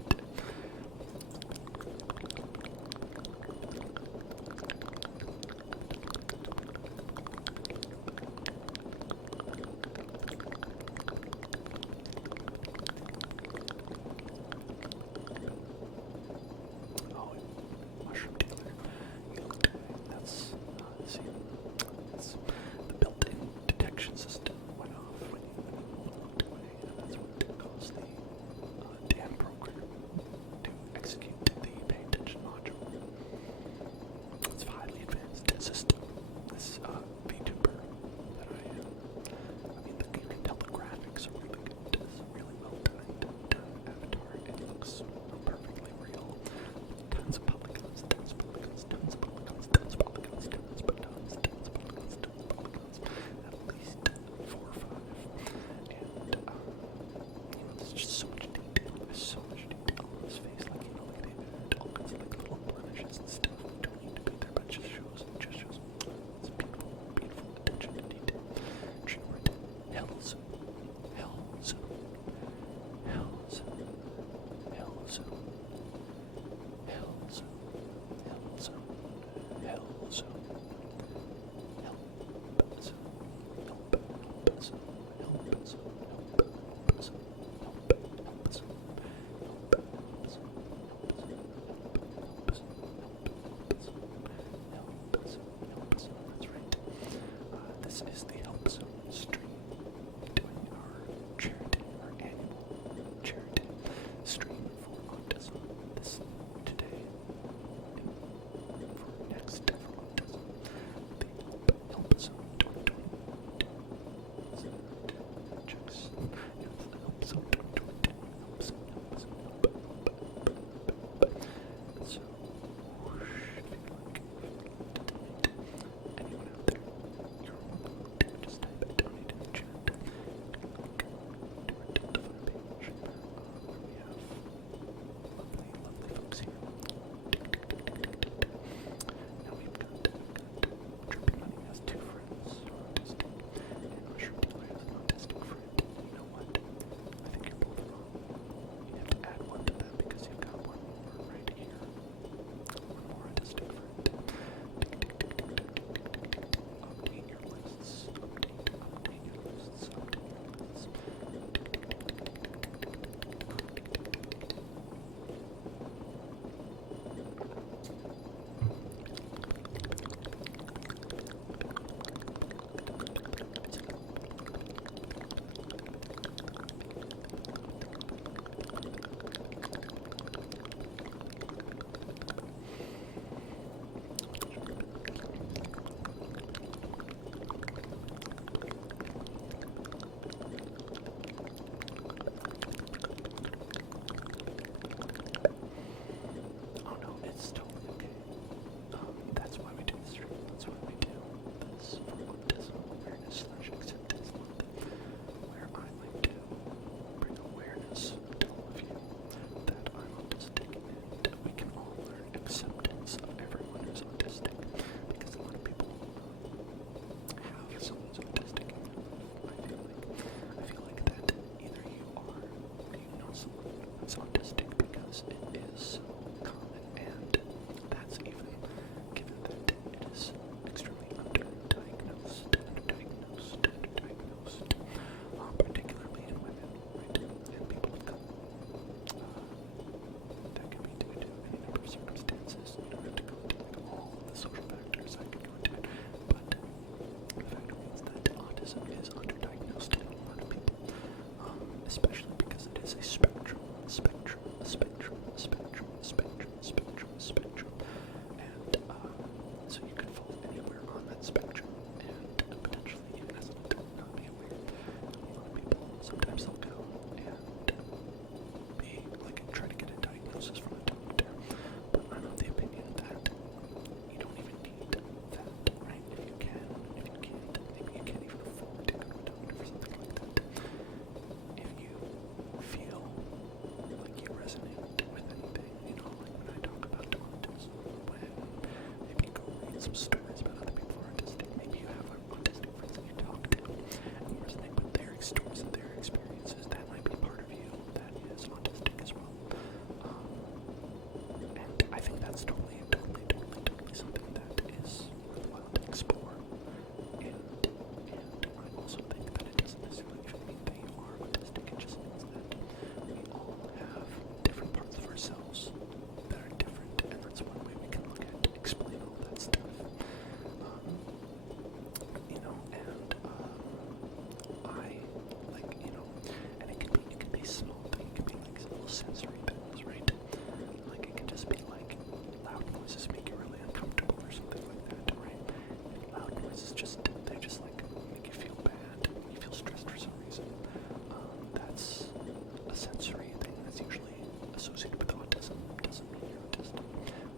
associated with autism doesn't mean you're autistic.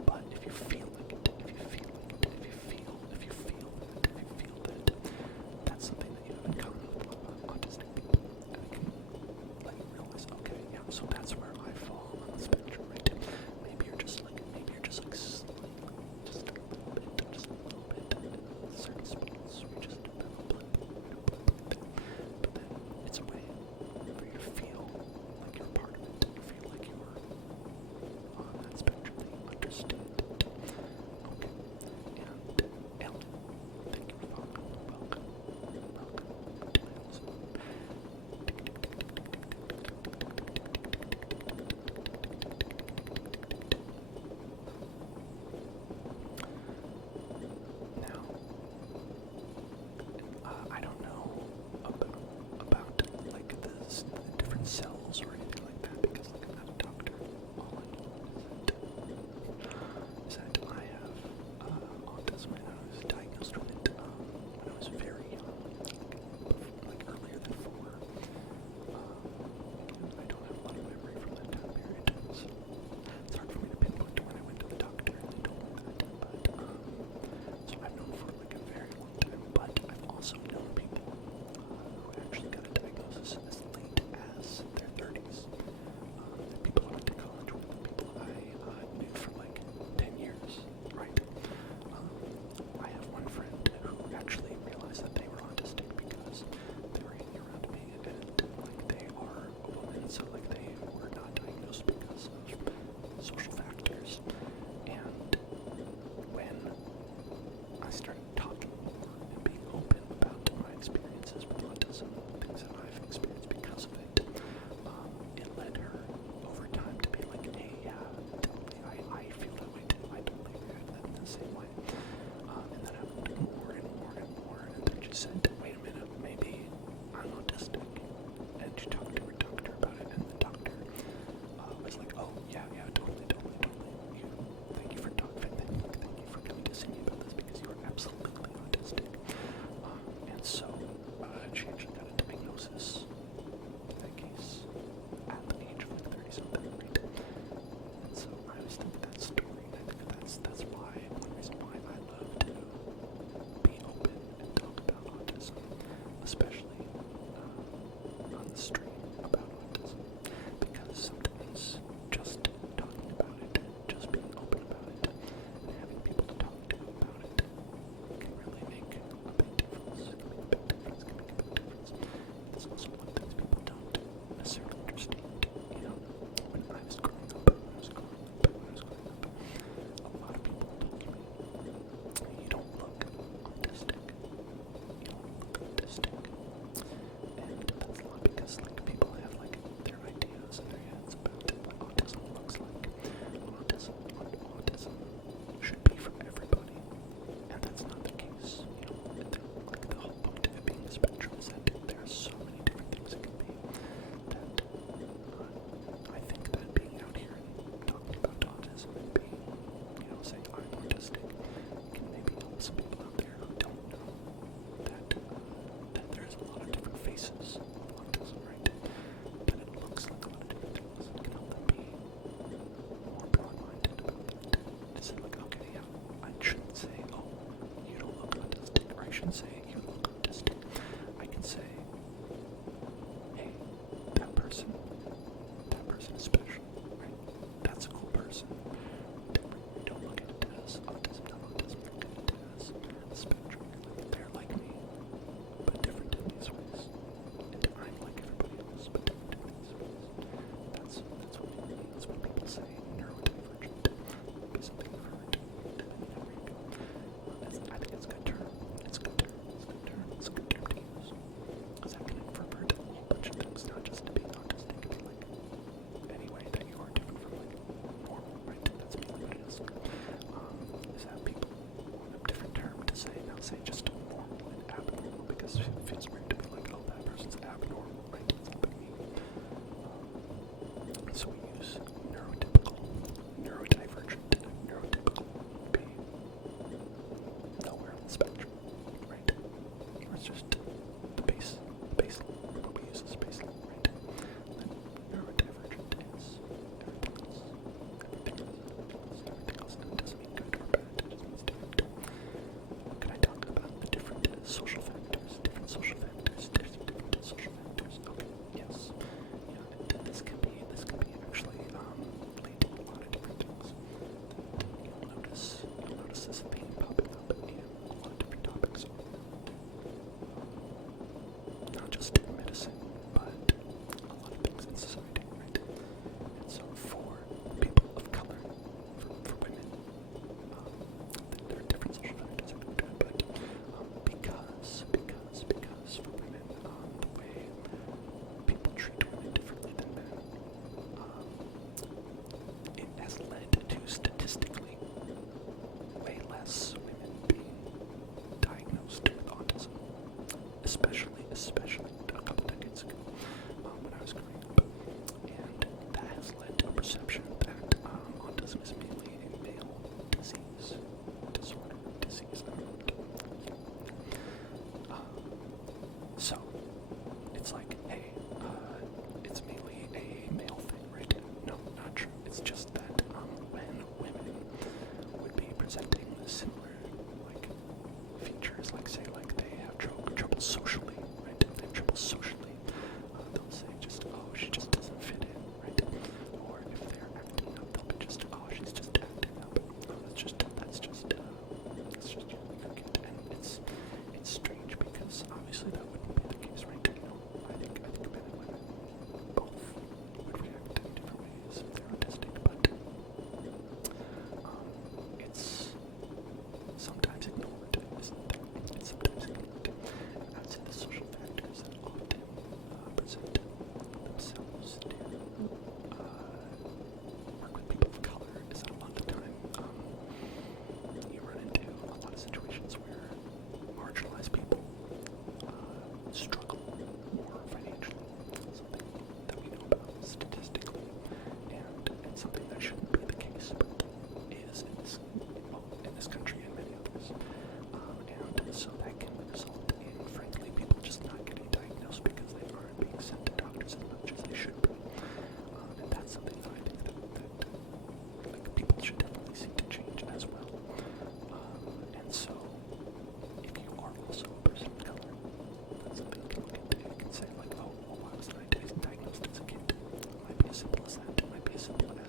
But if you feel like it, if you feel that, that's something that you have in common with autistic people. And you can like realize, okay, yeah, so that's where I fall on the spectrum, right? Maybe you're just like slightly, just a little bit, certain spots, we just have a blip there. But then it's a way for you to feel like you're part of it, you feel like you're on that spectrum, that you understand it. Okay, and Ellen, thank you for following. Welcome to my house. Now, I don't know about like the different cells or anything like that because like I'm not a doctor. All I know is that I have autism and I was diagnosed with it when I was very young, like earlier than 4. I don't have a lot of memory from that time period, so it's hard for me to pinpoint when I went to the doctor and they told me that. But so I've known for like a very long time, but I've also known people who actually got a diagnosis as late as their 30s. The people I went to college with, the people I knew for like 10 years, right? I have one friend who actually realized that they were autistic because they were hanging around me and like they are a woman, so like they were not diagnosed because of social factors. And when I started talking more and being open about my experiences with autism, things that I've experienced because of it, it led her over time to be like, hey, yeah, totally, I feel that way too, I totally react that in the same way. And then I learned more and more and more, and then she said, wait a minute, maybe I'm autistic. And she talked to her doctor about it, and the doctor was like, oh, yeah, totally. Thank you for coming to see me about this because you are absolutely autistic. And so she actually got a diagnosis in that case at the age of like 30-something, right? And so I always think that story, and I think that's why, one reason why I love to be open and talk about autism, especially on the stream about autism, because sometimes just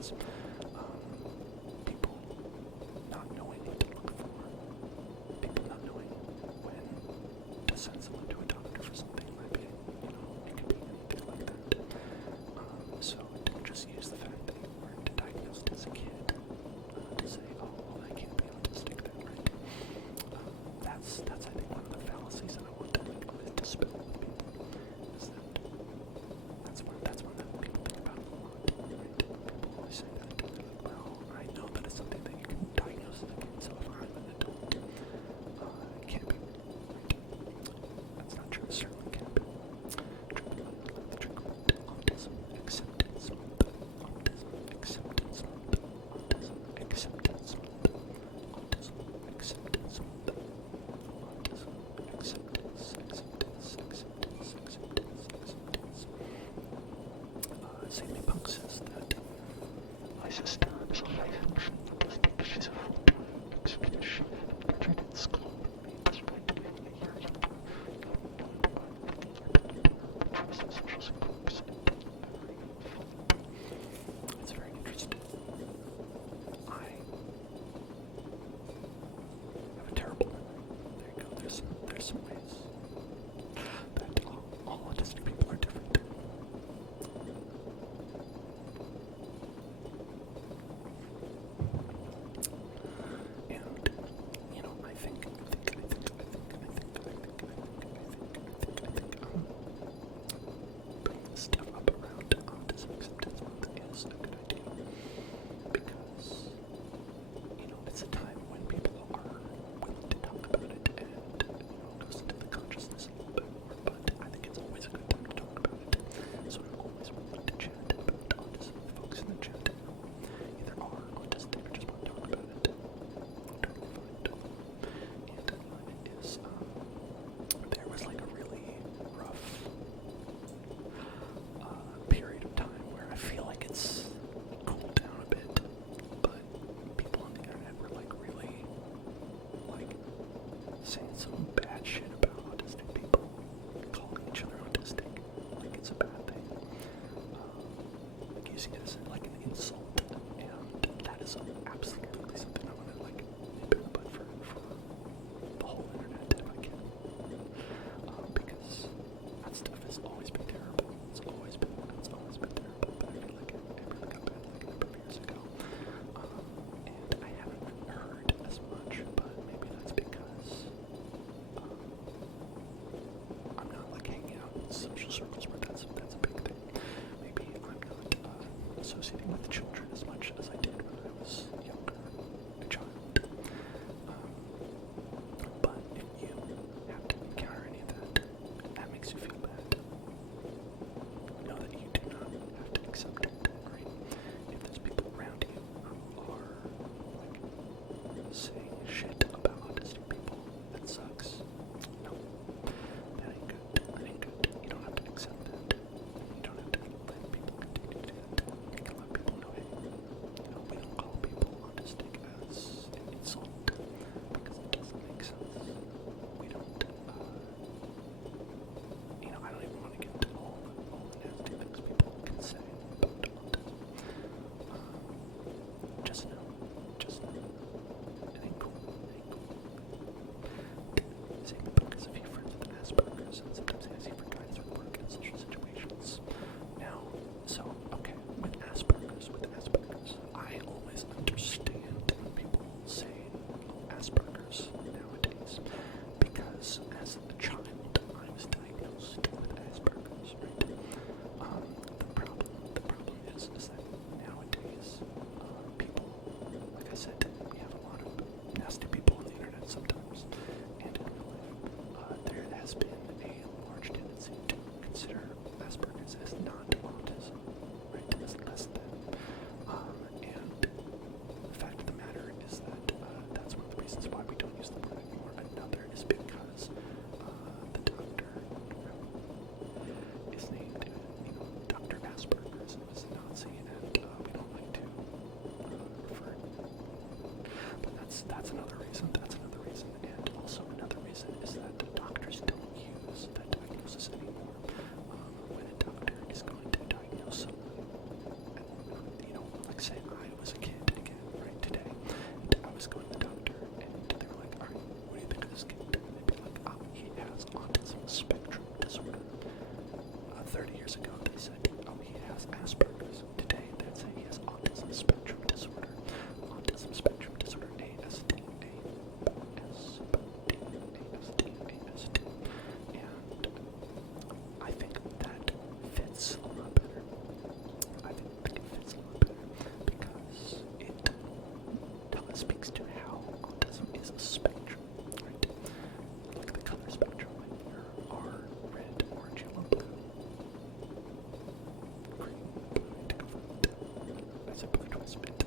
is people not knowing what to look for, people not knowing when to send someone to a doctor for something. Might be, it could be anything like that. So don't just use the fact that you weren't diagnosed as a kid to say, oh, well, I can't be autistic then, right? That's I think one of the fallacies that I want to dispel with people, is that that's one that people think about a lot, right? People always say that, they're like, well, I know that it's something that you can diagnose as a kid, so if I'm an adult, it can't be, right? That's not true, it certainly can be. Autism acceptance month, autism acceptance month, autism acceptance month, autism acceptance month, autism acceptance. Sammy Punk says that my sister is a high-functioning autistic. She's a full-time executive graduate in school, despite being a year younger. Social supports it's very interesting. I have a terrible memory. There you go. There's some ways that all autistic people are different. And I think bringing this stuff up around Autism Acceptance Month is a good idea, because it's a time when people are willing to talk about it, and it goes into the consciousness a little bit more. But I think it's always a good time to talk about it, so I'm always willing to chat about autism with folks in the chat who either are autistic or just want to talk about it. Totally fine. And it is there was like a really rough period of time where I feel like it's cooled down a bit, but people on the internet were like really saying some bad shit about autistic people, calling each other autistic like it's a bad thing, using it as like an insult, and that is absolutely something I want to nip in the bud for the whole internet if I can, because that stuff has always been terrible. It's always been terrible, but I feel like it really got bad like a number of years ago, and I haven't heard as much, but maybe that's because simpler twist bit.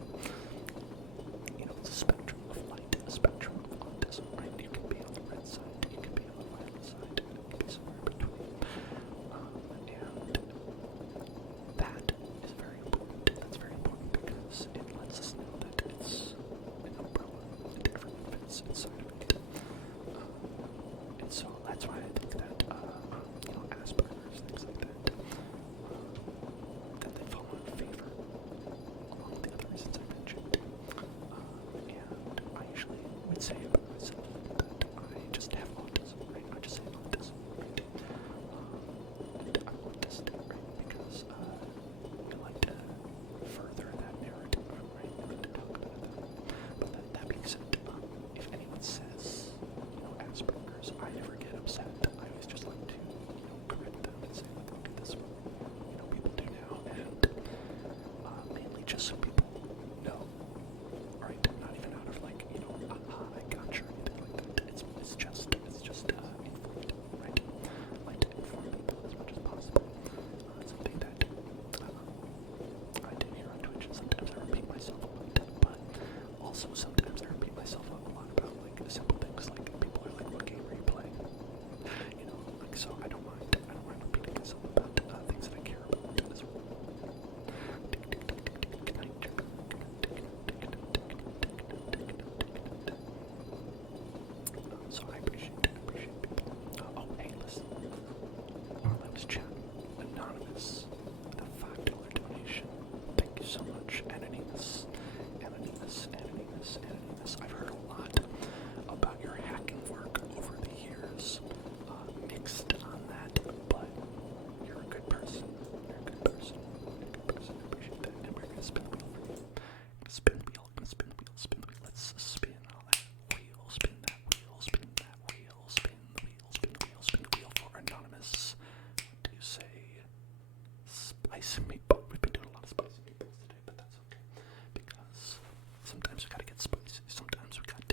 You know, it's a spectrum of light, a spectrum of autism, right? You can be on the red side, you can be on the violet side, and you can be somewhere between. And that is very important. That's very important because it lets us know that it's an umbrella and everyone fits inside of it. And so that's why I think that, you know, Asperger's, things like that, that they fall out of favor along with the other reasons I mentioned. And I usually would say about myself that I just have autism, right? I just say autism, right? And I'm autistic, right? Because I like to further that narrative, right? I like to talk about that. But that being said, if anyone says, you know, Asperger's, I never get upset. I always just like to, you know, correct them and say, like, look at this one, you know, people do now, and mainly just so people know, right? Not even out of like, you know, I got you or anything like that. It's just informed, right? Like to inform people as much as possible. Something that I do here on Twitch, and sometimes I repeat myself a lot, but also sometimes I repeat myself a lot about like simple things, like people are like, what game are you playing? You know, like, so I don't mind repeating myself about things that I care about as well. So I appreciate people. Oh, hey, listen. While I was chatting, Anonymous, with a $5 donation. Thank you so much. Anonymous. I've heard a lot about your hacking work over the years. Mixed on that, but you're a good person. I appreciate that. And we're gonna spin the wheel for you. Spin the wheel. Let's spin all that wheel. Spin that wheel. Spin the wheel for Anonymous. What do you say? Spicy meatball. We've been doing a lot of spicy meatballs today, but that's okay. Because sometimes we gotta get spicy. Sometimes we got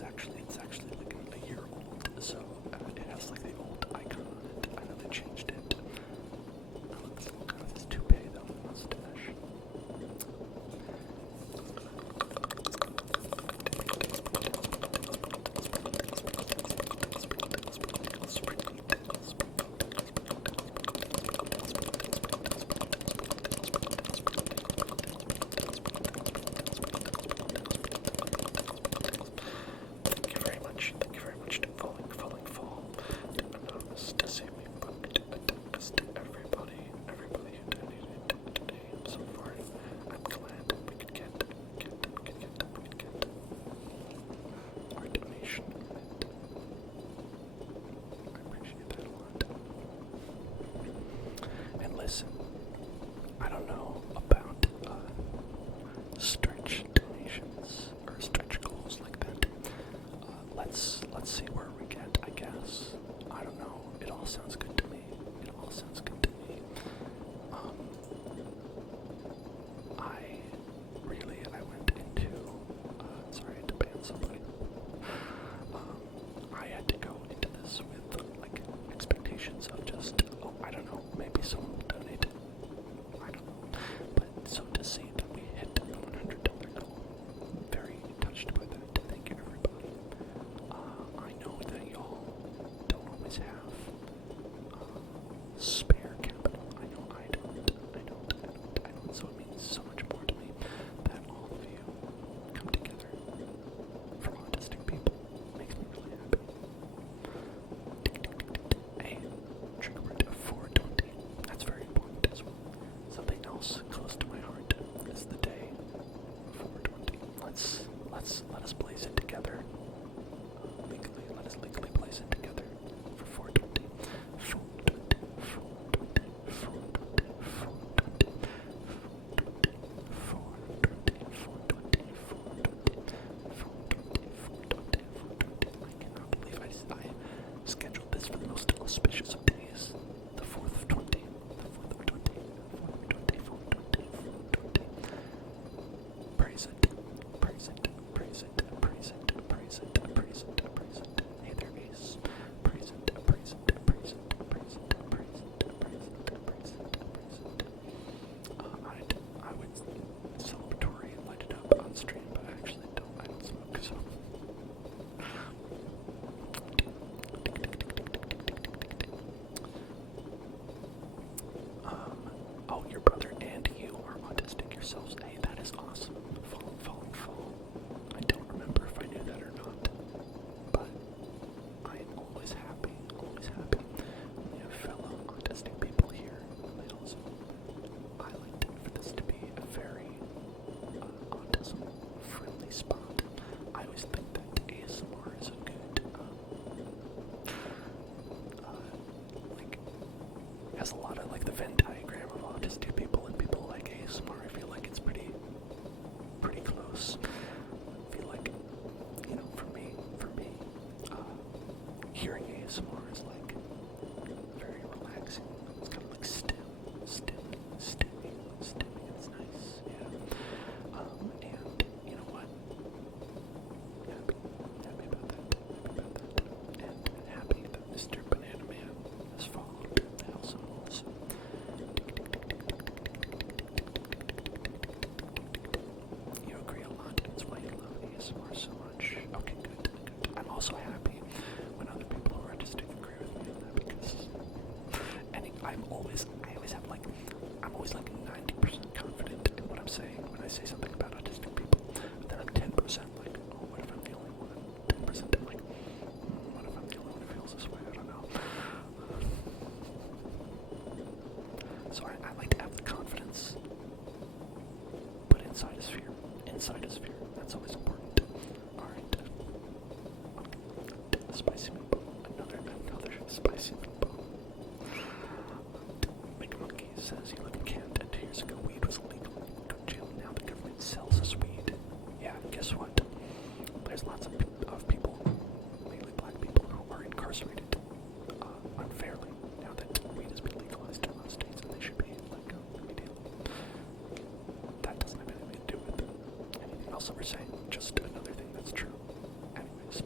it's actually like a year old, so it has like the old icon on it. I know they changed it. Let's look at this toupee though, mustache. Thank you very much to Falling Fall, to Anonymous, to Sammy Booked, thanks to everybody who donated today so far. I'm glad we could get our donation met. I appreciate that a lot. And listen, I don't know about stretch donations or stretch goals like that. Let's see where we get, I guess. I don't know. It all sounds good to me. I went into, sorry, I had to ban somebody. I had to go into this with, like, expectations of just, I don't know, maybe someone will donate. I don't know. But, so to see that we hit the $100 goal, I'm very touched by that. Thank you, everybody. I know that y'all don't always have spare capital. I know I don't. So it means so much more to me that all of you come together for autistic people. Makes me really happy. Hey, trigger word 420. That's very important as well. Something else close to my heart is the day 420. Let us blaze it together. Let us legally place it together for 420. 420, 420, 420, 420, 420, 420, 420, 420. I cannot believe I scheduled this for the most auspicious of days. The 4th of 20. The 4th of 20. 420, 420, 420. Praise it. Praise it. Praise it. Praise it. Praise it. Praise it. Praise it. Hey there, Ace. Praise it. Praise it. Praise it. Praise it. Praise it. Praise it. Praise it. Praise it. I would celebratory and light it up on stream, but I actually don't. I don't smoke, so. Oh, your brother and you are autistic yourselves. Hey, that is awesome. Falling Fall. I don't remember if I knew that or not, but I am always happy when we have fellow autistic people here. I like for this to be a very autism-friendly spot. I always think that ASMR is a good, has a lot of, like, the Venn diagram of autistic people and people like ASMR. I feel like it's pretty close. I feel like, you know, for me, hearing ASMR is, like, very relaxing. It's kind of like stimming. It's nice, yeah. And, you know what? Happy about that. And happy that Mr. Banana Man has followed the HELPZONE also. You agree a lot, that's why you love ASMR so much. Okay, good. I'm also happy when other people who are autistic agree with me on that, because I'm always like 90% confident in what I'm saying when I say something about autistic people, but then I'm 10% like, oh, what if I'm the only one? 10% I'm like, what if I'm the only one who feels this way? I don't know. So I like to have the confidence, but inside is fear. That's always important. Alright. Okay. Spicy meatball. Another spicy meatball. Make a Monkey says he lived in Canada 2 years ago. Weed was illegal. Go to jail. Now the government sells us weed. Yeah, guess what? There's lots of people, mainly black people, who are incarcerated unfairly now that weed has been legalized in a lot of states, and they should be let go immediately. That doesn't have anything to do with anything else that we're saying. Just another thing that's true. Anyways.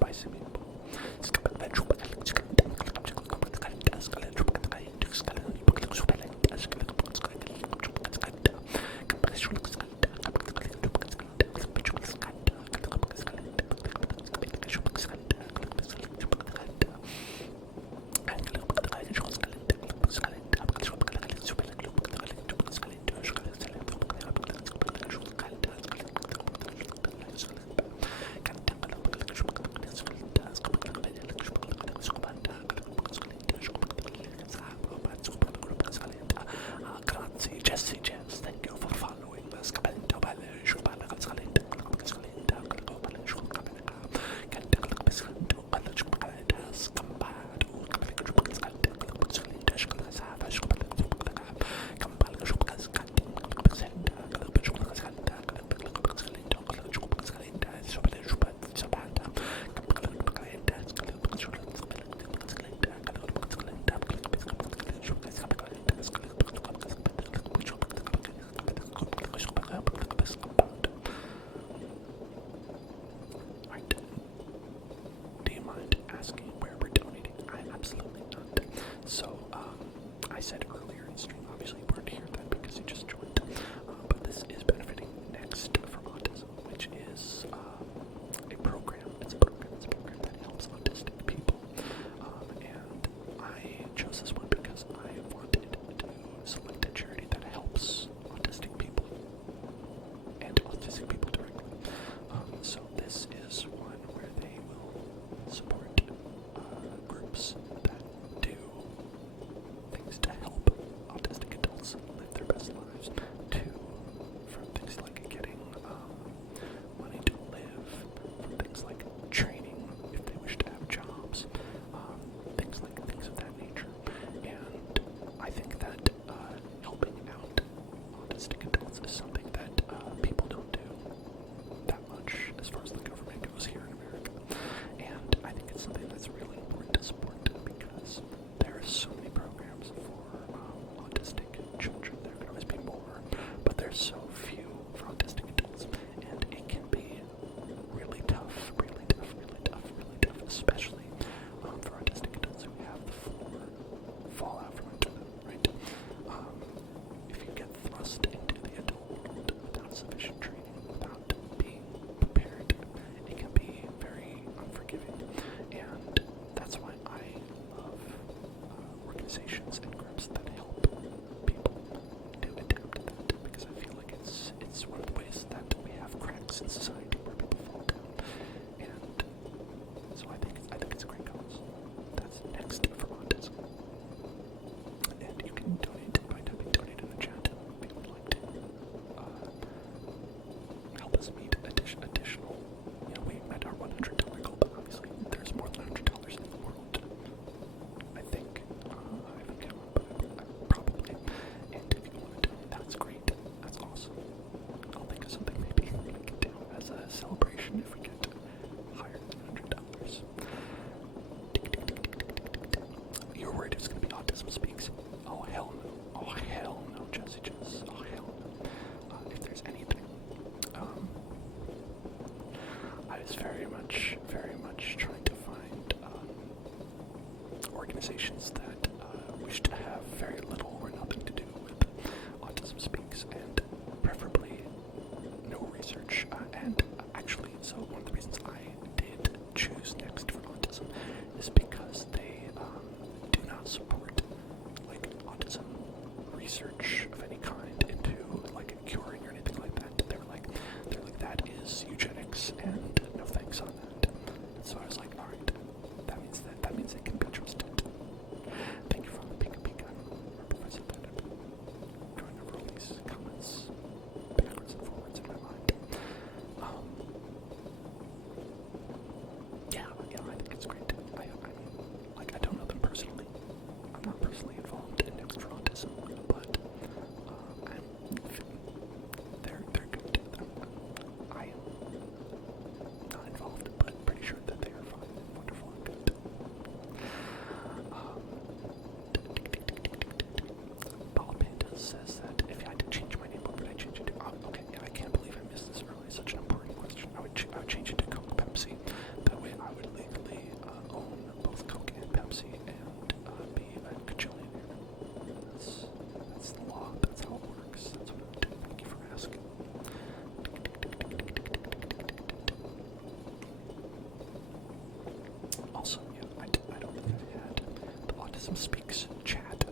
Autism Speaks chat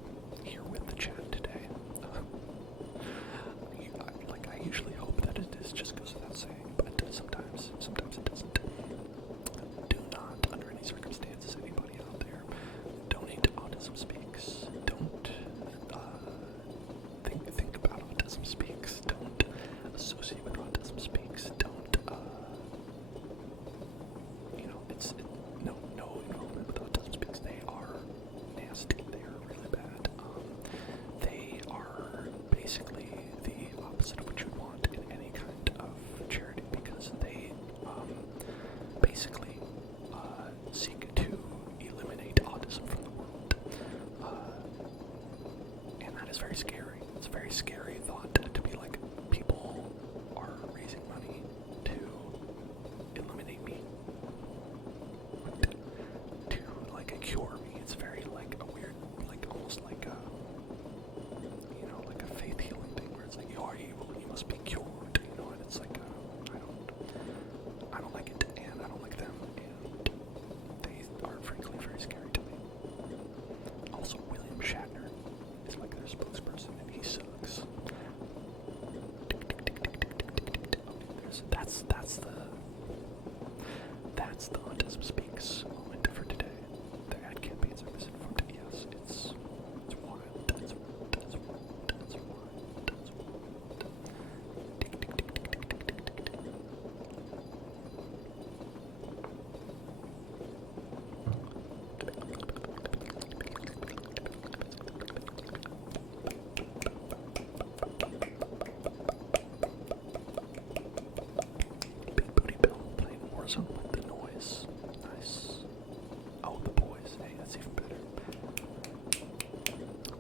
here with the chat today. I usually hope that it just goes without saying, but sometimes it doesn't. Do not, under any circumstances, anybody out there, donate to Autism Speaks. Don't think about Autism Speaks. Don't associate with Autism Speaks. Don't no involvement with Autism Speaks. They are nasty. They are really bad. They are basically the opposite of what you want in any kind of charity, because they basically seek to eliminate autism from the world. And that is very scary. It's a very scary thought to be like, people are raising money to eliminate me, to like cure me. It's very like a weird, like almost like a, like a faith healing thing where it's like, you are evil, you must be cured, and it's like, I don't like it, and I don't like them, and they are frankly very scary to me. Also, William Shatner is like their spokesperson, and he sucks. That's the Autism Speaks moment for today. The ad campaigns are misinformed. Yes, it's wild. It's wild. It's wild. It's wild. It's wild. Tick, tick, tick, tick, tick, tick, tick, tick, tick. Big Booty Bill playing Warzone with the noise. Nice. Oh, the boys. Hey, that's even better.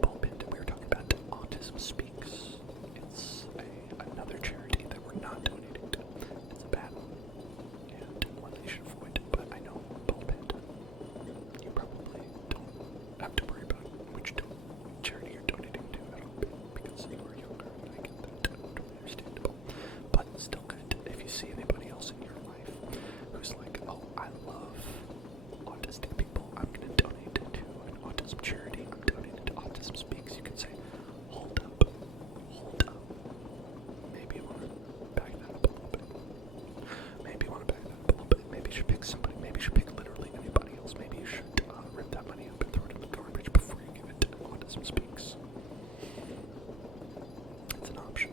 Bullpen, we were talking about Autism Speaks. It's another charity that we're not donating to. It's a bad one, and one that you should avoid. But I know, Bullpen, you probably don't have to worry about which charity you're donating to at all, because you are younger, and I get that. Totally understandable. But still good if you see anybody else in your life who's like, oh, I love autistic people, I'm going to donate to an autism charity, I'm donating to Autism Speaks. You can say, hold up, maybe you want to back that up a little bit, maybe you should pick somebody, maybe you should pick literally anybody else, maybe you should rip that money up and throw it in the garbage before you give it to Autism Speaks. It's an option.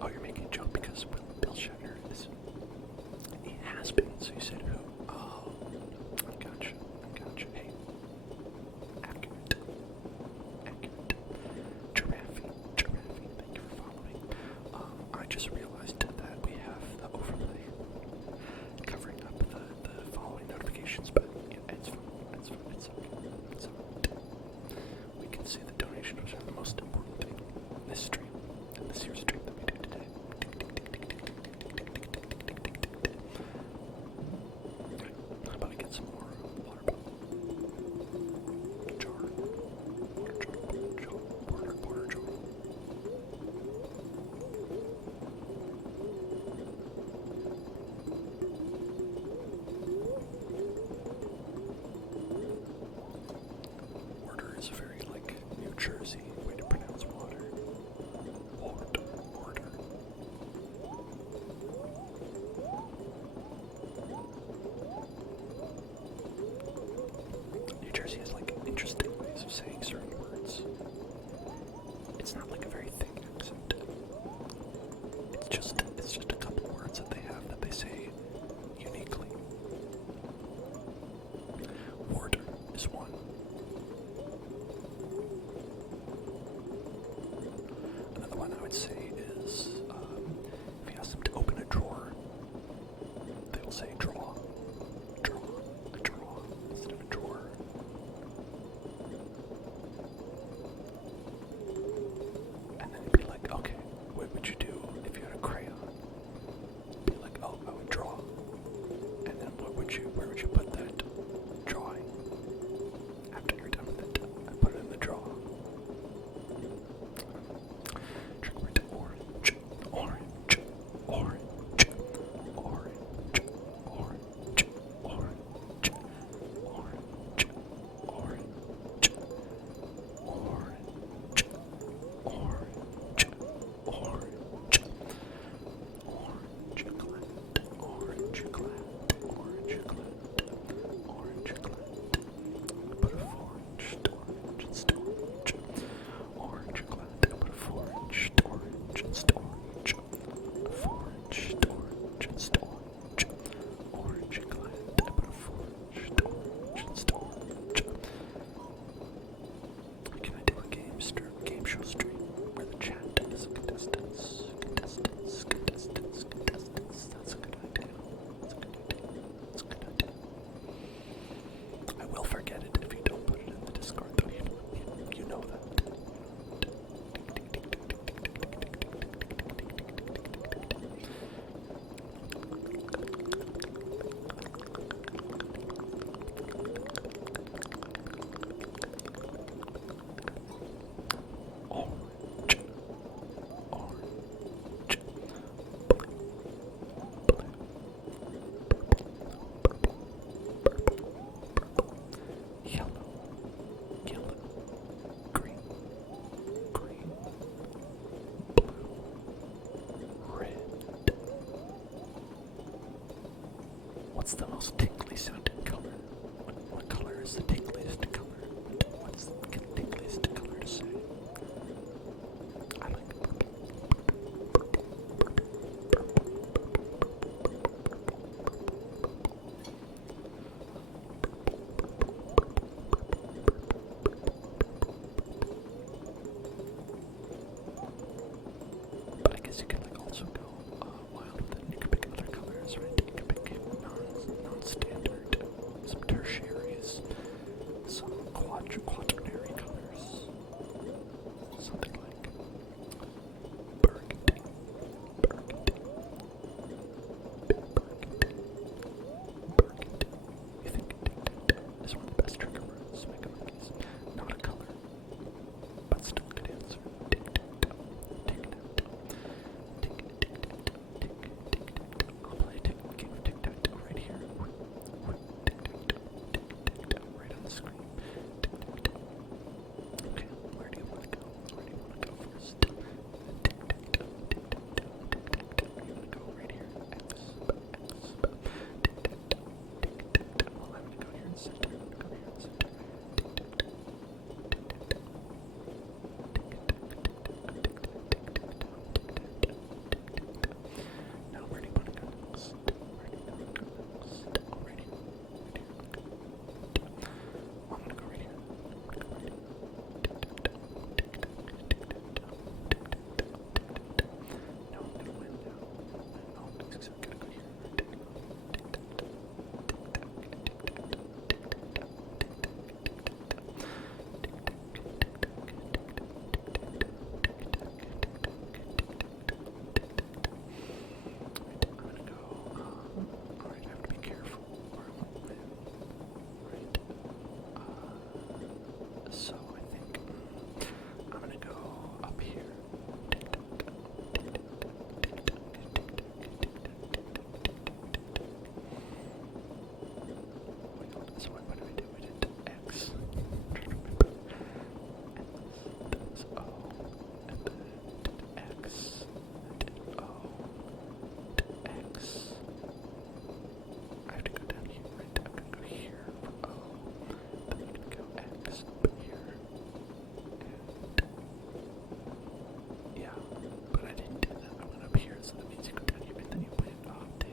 Oh, you're making a joke because Bill Shatner is... He has been, so you said who? Oh, I gotcha. Hey. Accurate. Giraffe, thank you for following. I just realized that we have the overlay covering up the following notifications, but yeah, it's fine. It's okay. We can see the donation, which are the most important thing in this stream, in this year's stream that we do today. How about I get some more water bottle? Jar. Water jar. Water is a very, like, New Jersey way to pronounce water. Water. New Jersey has, like, interesting ways of saying certain words. It's not like a very thick accent. It's just a couple words that they have that they say uniquely. Water is one. quaternary colors. Something like burgundy, burgundy, burgundy, burgundy. You think tic-tac-toe is one of the best trigger words, Mega Monkeys? Not a color, but still a good answer. Tic-tac-toe, tic-tac-toe, tic-tac-toe, tic-tac-toe. I'll play a game of tic-tac-toe right here. Tic-tac-toe, tic-tac-toe, right on the screen. Tic-tac-toe. Okay, where do you want to go? Where do you want to go first? Tic-tac-toe, tic-tac-toe, tic-tac-toe. You want to go right here? X, tic-tac-toe, tic-tac-toe. Well, I'm going to go here in the center. I'm going to go here in the center. Tic-tac-toe, tic-tac-toe. Now, where do you want to go next? Where do you want to go next? Oh, right here. Right here. Okay. Well, I'm going to go right here. I'm going to go right here. No, I'm going to win now. No, because I'm going to go here. I'm gonna go, alright, I have to be careful or I won't win, right? So I think, I'm gonna go up here. So what do I do? I did X. I'm trying to remember. That was O, and then did X, and did O, did X. I have to go down here, right? I'm gonna go here for O, then I'm gonna go X up here, and yeah, but I didn't do that. I went up here, so that means you go down here, and then you win. Oh, damn.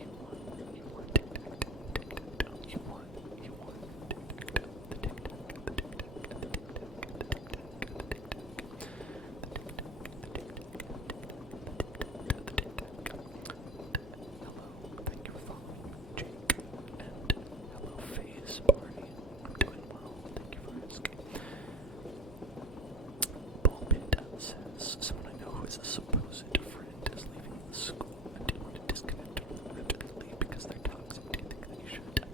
You won, tic-tac-toe, tic-tac-toe, you won, tic-tac-toe, the tic-tac, the tic-tac, the tic-tac, the tic-tac, the tic-tac, hello, thank you for following, Jake, and hello, FaZe Barney, I'm doing well, thank you for asking. Bullpit says, someone I know who is a supposed friend is leaving the school, and do you want to disconnect from them after they leave because they're toxic? Do you think that you should?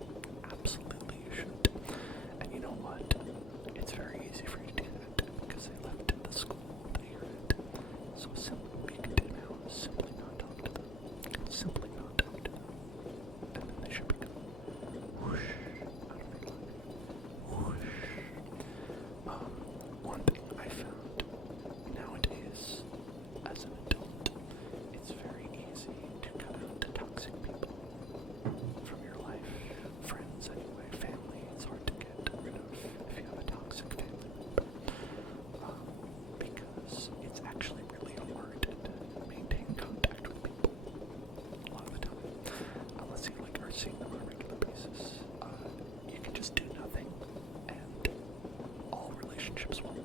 Absolutely you should. And you know what? It's very easy for you to do that because they left the school that you're at. So simply what you can do now is simply not talk to them. Simply not talk to them. And then they should be gone. Whoosh. Out of your life. Whoosh. One thing I found nowadays as an adult, it's very easy to cut out the toxic people from your life. Friends anyway, family, it's hard to get rid of if you have a toxic family member. Because it's actually really hard to maintain contact with people a lot of the time. Unless you are seeing them on a regular basis. You can just do nothing and all relationships will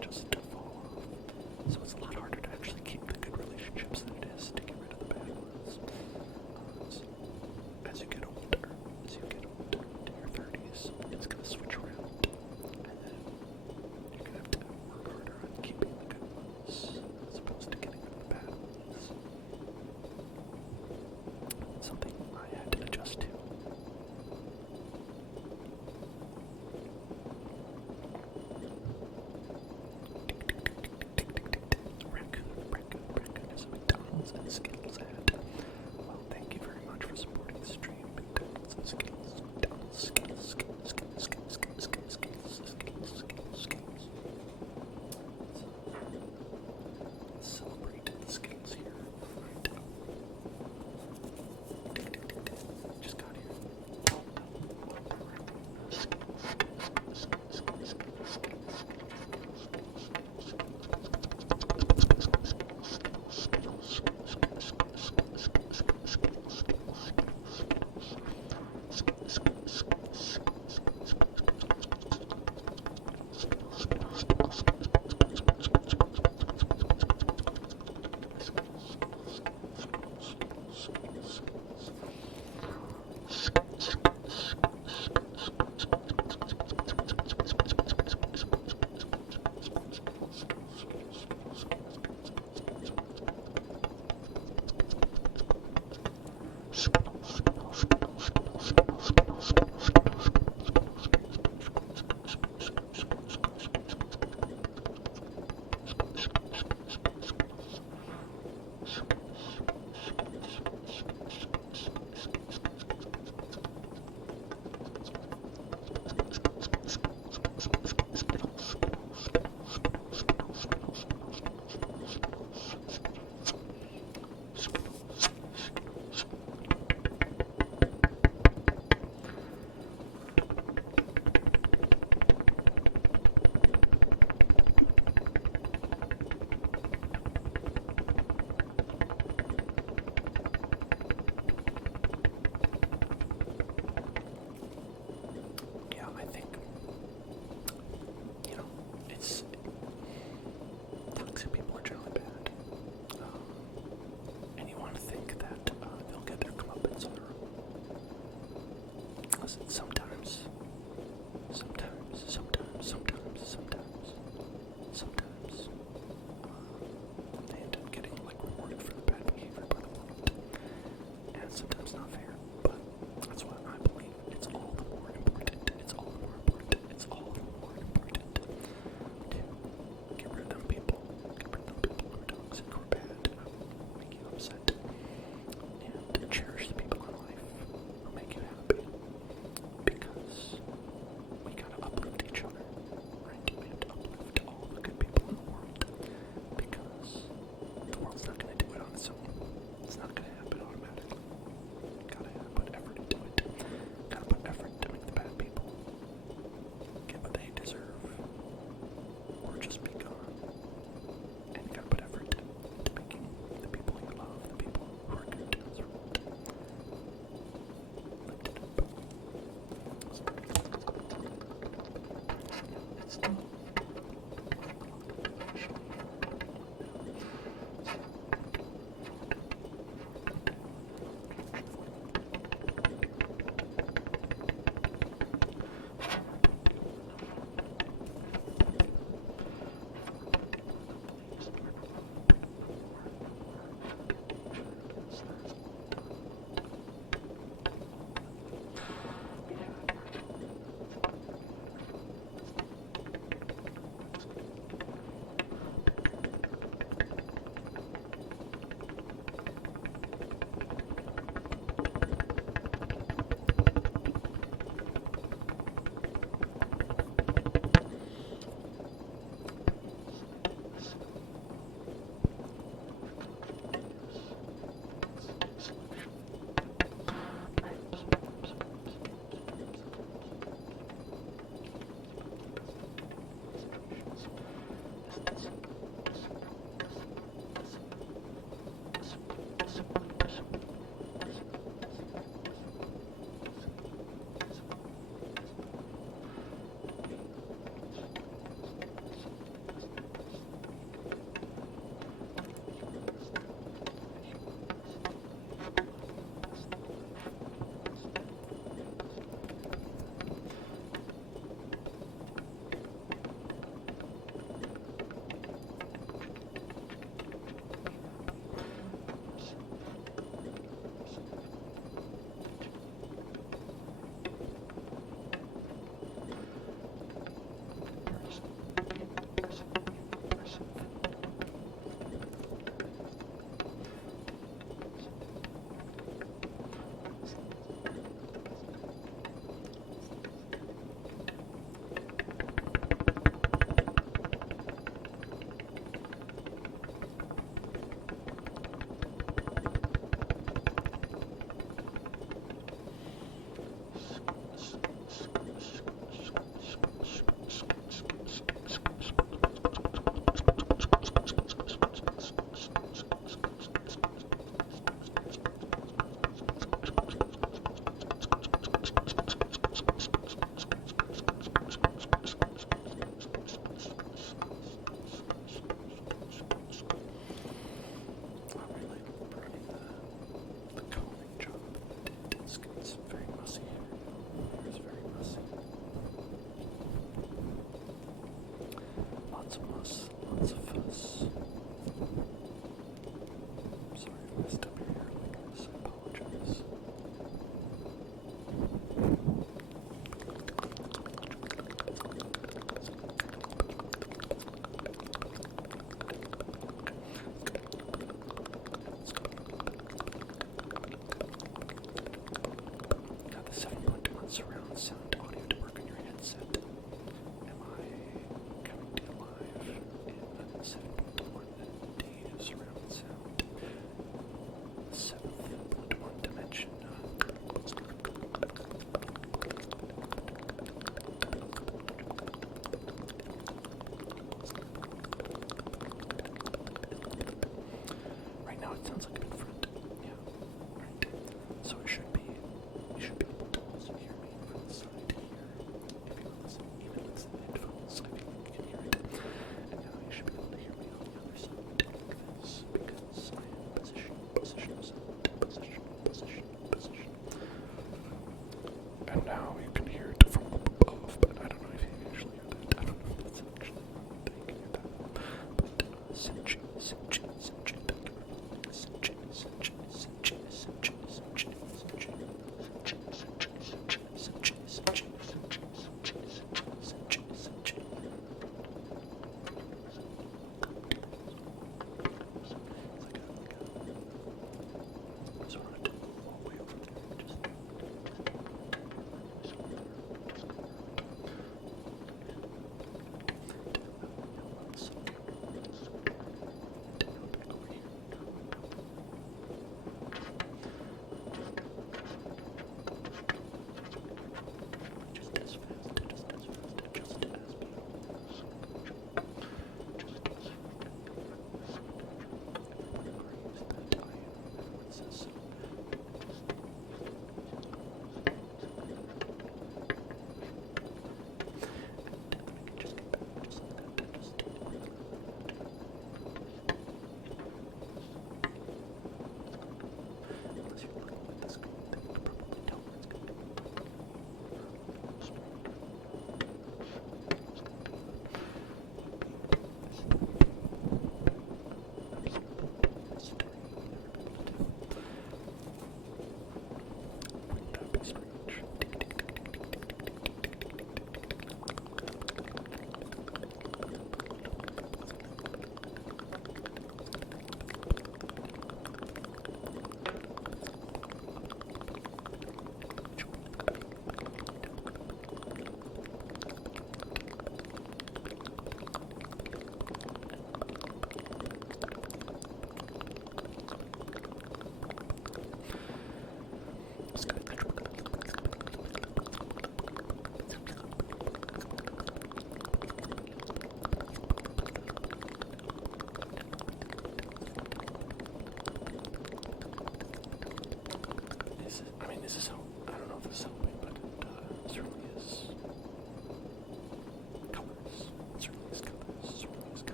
just fall off. So it's a lot harder to actually keep the good relationships than it is to get rid of the bad ones. So as you get older, to your 30s, it's going to switch around. And then you're going to have to work harder on keeping the good ones as opposed to getting rid of the bad ones. Something I had to adjust to.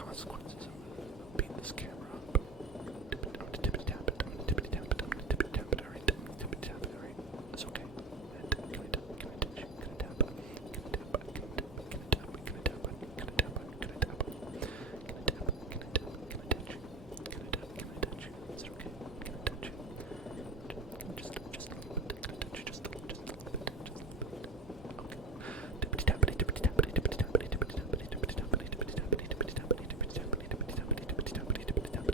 consequences of being this camera up. I'm gonna tippity tap it. I'm gonna tippity tap it. I'm gonna tippity tap it. Alright. Tippity tap it. Alright. It's okay. And can I tap? Can I touch? Can I tap? Can I tap? Can I tap? Can I tap? Can I tap? Can I tap? Can I tap? Can I tap? Can I tap? Can I touch? Can I tap? Can I touch? Is it okay? Can I touch? Just a little bit. Can I touch? Just a little bit. Just a little bit. Okay. Tippity tappity, tippity tappity, tippity tappity, tippity tappity, tippity tappity, tippity tappity, tippity tappity, tippity tappity, tippity tappity, tippity tappity, tippity tappity, tippity tappity, tippity tappity, tippity tappity,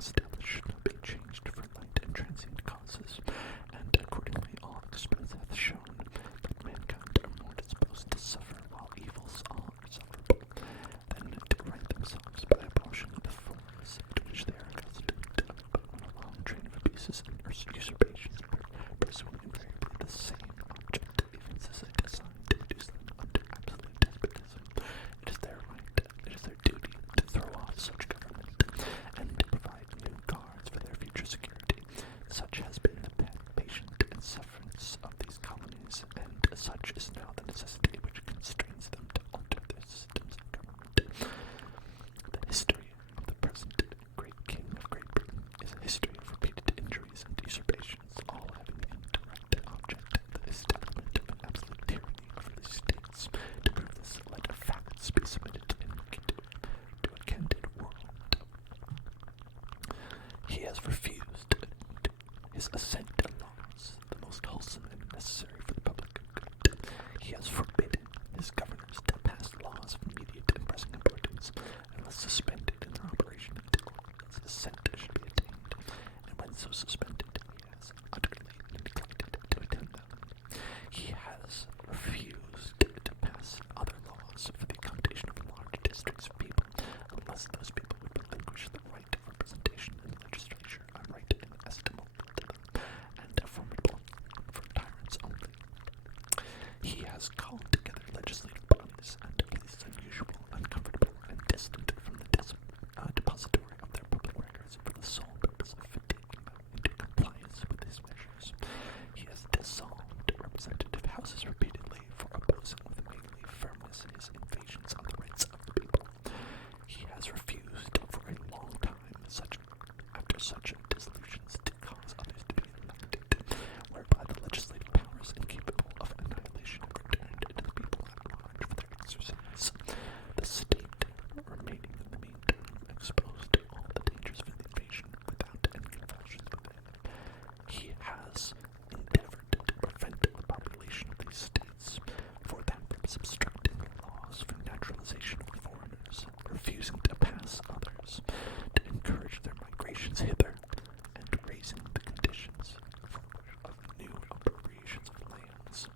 established should not be changed for light and transient causes, and accordingly all experience hath shown that mankind are more disposed to suffer while evils are sufferable, than to right themselves by abolishing the forms to which they are accustomed, but when a long train of abuses and usurpations pursuing invariably the same object, even as they design to reduce them under absolute despotism, it is their right, it is their duty to throw off such government, and to provide new guards for their future security. Such has been the patient and sufferance of these colonies, and such is now the necessity which constrains them to alter their systems of government. The history of the present great king of Great Britain is a history of repeated injuries and usurpations, all having in direct object the establishment of an absolute tyranny over the states. To prove this, let facts be submitted to a candid world. He has refused his assent to laws, the most wholesome and necessary for the public good. He has forbidden his governors to pass laws of immediate and pressing importance, unless suspended in their operation until his assent should be attained, and when so suspended, he has utterly neglected to attend them. He has refused to pass other laws for the accommodation of large districts of people, unless those people would relinquish the right of representation in the legislature, a right inestimable to them, and formidable for tyrants only. He has called together legislative bodies and places unusual, uncomfortable, and distant from the depository of their public records for the sole purpose of fatiguing them into compliance with his measures. He has dissolved representative houses repeatedly for opposing with mainly firmness his invasions on the rights of the people. He has refused for a long time after such dissolutions to cause others to be elected, whereby the legislative powers incapable of annihilation have returned to the people at large for their exercise, the state remaining in the meantime exposed to all the dangers of an invasion without any convulsions within. He has endeavored to prevent the population of these states, for that purpose obstructing the laws for naturalization of foreigners, refusing to pass others, to encourage their migrations hither, and raising the conditions of new appropriations of lands.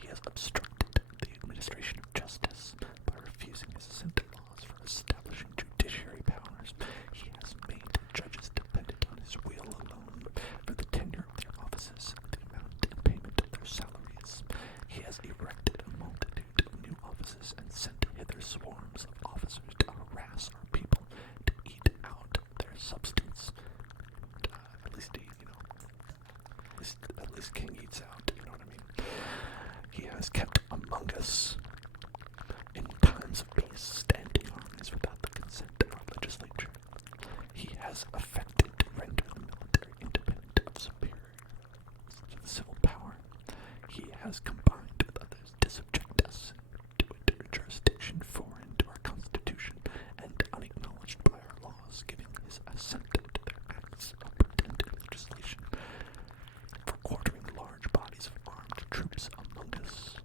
He has obstructed the administration of justice by refusing his assent to laws for establishing judiciary powers. He has made judges dependent on his will alone for the tenure of their offices and the amount and payment of their salaries. He has erected a multitude of new offices and sent hither swarms of officers to harass our people, to eat out their substance. At least king eats out, you know what I mean? He has kept among us, in times of peace, standing armies without the consent of our legislature. He has affected to render the military independent of superiors to the civil power. He has combined with others to subject us to a jurisdiction foreign to our constitution and unacknowledged by our laws, giving his assent to their acts of pretended legislation, for quartering large bodies of armed troops among us,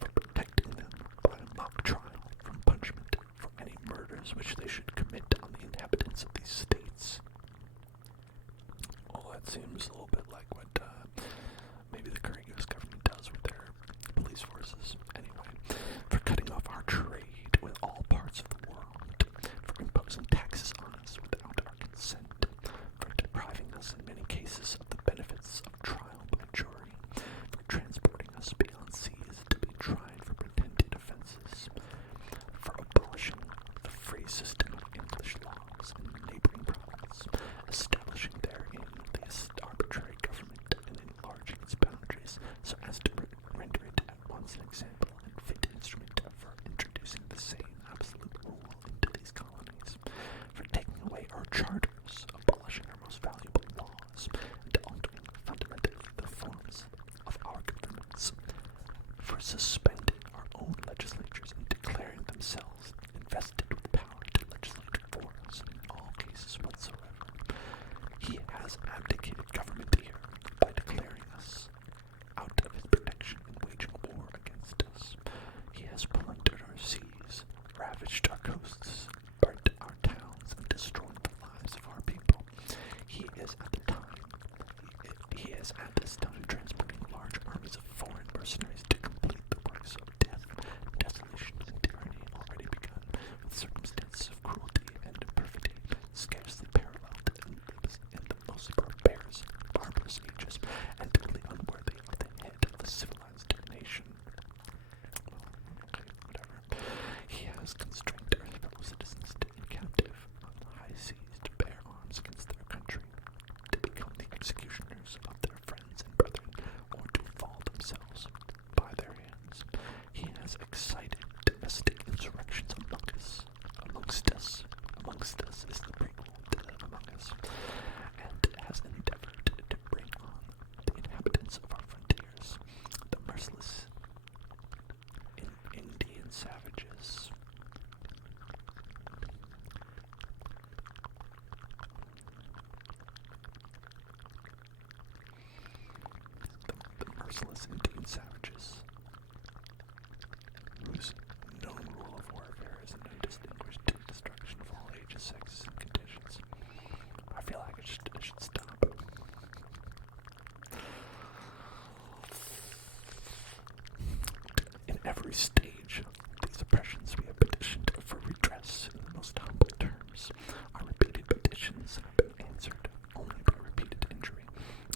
for protecting them by a mock trial from punishment for any murders which they should commit on the inhabitants of these states. Well, that seems a little bit like what maybe the current U.S. government does with their police forces. Anyway, for cutting off our trade with all parts of the world, for imposing taxes on us without our consent, for depriving us in many cases of the benefits of trial by jury, for transporting us beyond seas to be tried for pretended offenses, for abolishing the free system of English laws in neighboring provinces, establishing therein the arbitrary government and enlarging its boundaries so as to render it at once an example and fit instrument for introducing the same absolute rule into these colonies, for taking away our charters, abolishing our most valuable laws, and altering fundamentally the forms of our governments, for suspending our own legislatures and declaring themselves invested with power to legislate for us in all cases whatsoever. He has abdicated government here by declaring us out of his protection and waging war against us. He has plundered our seas, ravaged our coasts, burnt our towns, and destroyed scarcely paralleled in the most barbarous ages, and totally unworthy of the head of a civilized nation. Well, okay, whatever. He has constrained our fellow citizens to be captive on the high seas, to bear arms against their country, to become the executioners of their friends and brethren, or to fall themselves by their hands. He has excited domestic insurrections amongst us is the prequel to Among Us, and has endeavored to bring on the inhabitants of our frontiers, the merciless Indian savages. The merciless Indian savages, whose known rule of warfare is undistinguished destruction of all ages, sexes, and conditions. I feel like it should stop. In every stage of these oppressions, we have petitioned for redress in the most humble terms. Our repeated petitions have been answered only by repeated injury.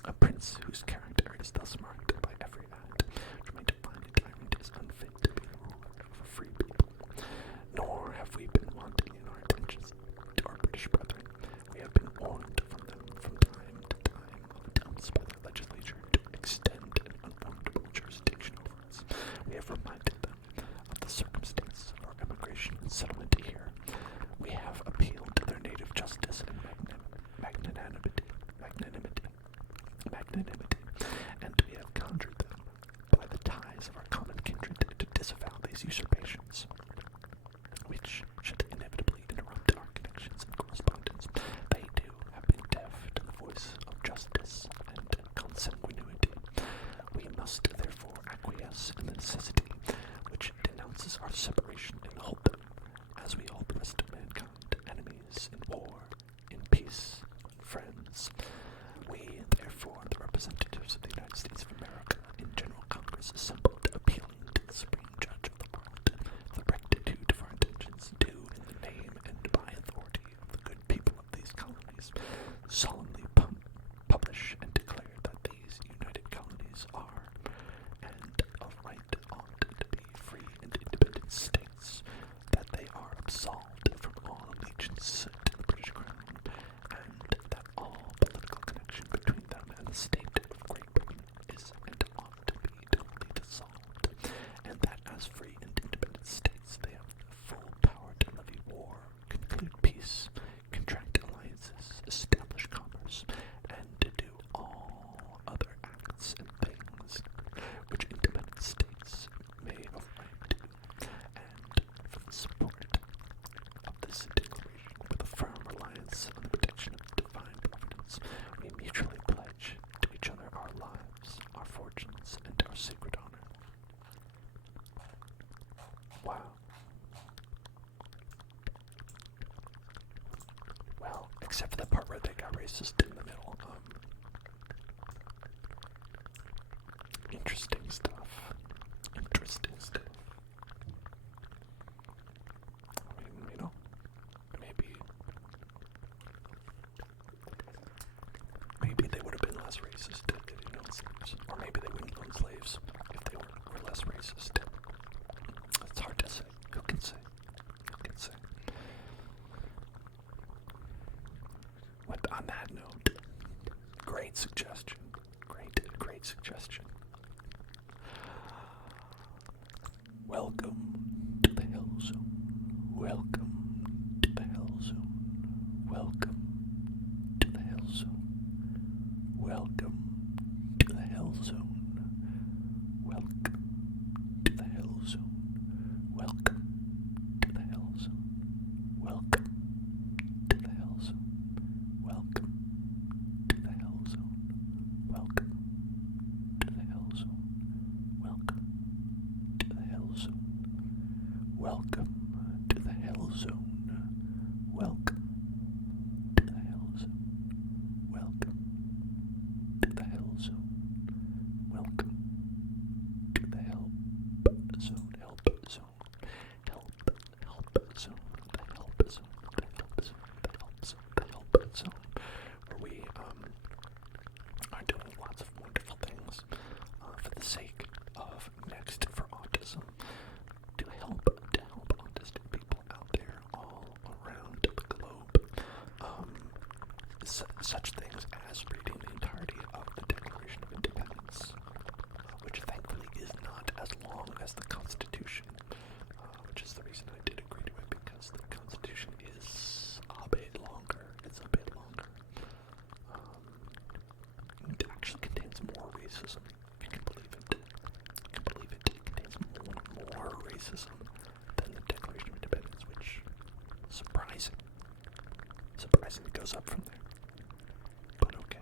A prince whose character is thus marked by every act, trying to find a tyrant is unfit to be the ruler of a free people. Nor have we been wanting in our attentions to our British brethren. We have been warned from them from time to time of attempts by their legislature to extend an unwarrantable jurisdiction over us. We have reminded them of the circumstances of our emigration and settlement here. We have appealed to their native justice and magnanimity, and we have conjured them by the ties of our common kindred to disavow these usurpations, which should inevitably interrupt our connections and correspondence. They, too, have been deaf to the voice of justice and consanguinity. We must, therefore, acquiesce in the necessity which denounces our separation and hold them, as we hold the rest of mankind, enemies in war, in peace, friends. We, therefore, the representatives of the United States of America in General Congress assembled, appealing to the Supreme Judge of the world, the rectitude of our intentions, do, in the name and by authority of the good people of these colonies, solemnly publish and declare that these united colonies are, and of right ought to be, free and independent states, that they are absolved from all allegiance to the British Crown, and that all political connection between them and the state of Great Britain is and ought to be totally dissolved, and that as free and independent states they have full power to levy war, conclude peace, contract alliances, establish commerce, and to do all other acts and things which independent states may of right do, and for the support of this declaration, with a firm reliance on the protection of divine providence, we mutually pledge to each other our lives, our fortunes, and our sacred honor. Wow. Well, except for the part where they got racist in the middle. Interesting stuff. Interesting stuff. I mean, you know, maybe they would have been less racist if they didn't own slaves. Or maybe they wouldn't own slaves if they were less racist. It's hard to say. Who can say? Who can say? On that note, great suggestion. Great suggestion. Welcome to the Hell Zone. Welcome to the Hell Zone. Welcome to the Hell Zone. Welcome to the Hell Zone. Welcome to the Hell Zone. Welcome to the Hell Zone. Welcome to the Hell Zone. Welcome to the Hell Zone. Welcome to the Hell Zone. Welcome to the Hell Zone. Welcome to the Hell Zone. things for the sake of Next for Autism to help autistic people out there all around the globe. Such things as reading the entirety of the Declaration of Independence, which thankfully is not as long as the Constitution, which is the reason I did agree to it, because the Constitution is a bit longer. It's a bit longer. It actually contains more racism, if you can believe it. You can believe it. It contains more racism than the Declaration of Independence, which surprising. Surprising it goes up from there. But okay.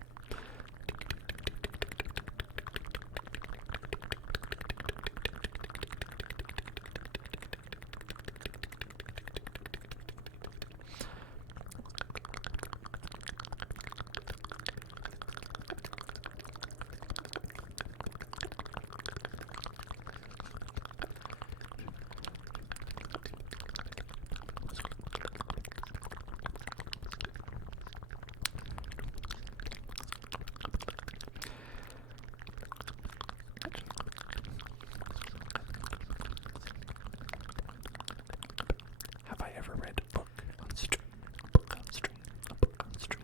Have I ever read a book on stream? A book on stream? A book on stream?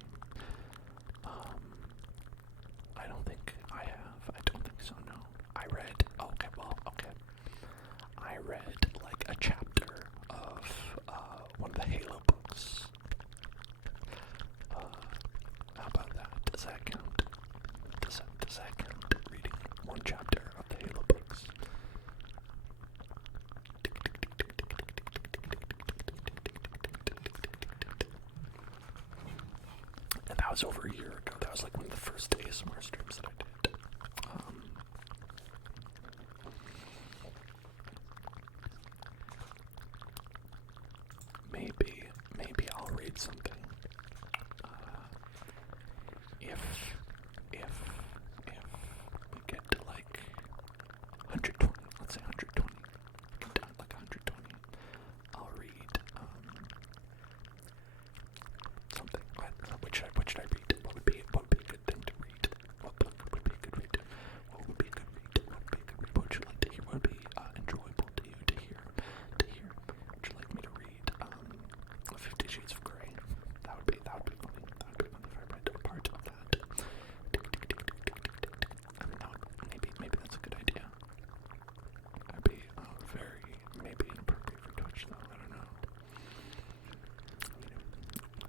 I don't think I have. I don't think so, no. I read, I read like a chapter of one of the Halo books. How about that? Does that count? Does that count? Reading one chapter of the Halo books. And that was over a year ago. That was like one of the first ASMR streams that I did. Maybe I'll read something. If we get to like 120, let's say 120, get down like 120, I'll read something. What should I read? What would be a good thing to read? What book would be a good read? What would be a good read? What would be a good read? What would you like to hear? What would be enjoyable to you to hear? Would you like me to read 50 Shades of Grey? That would be funny. That would be funny if I read a part of that. I mean, maybe that's a good idea. That'd be very maybe inappropriate for Twitch, though. I don't know.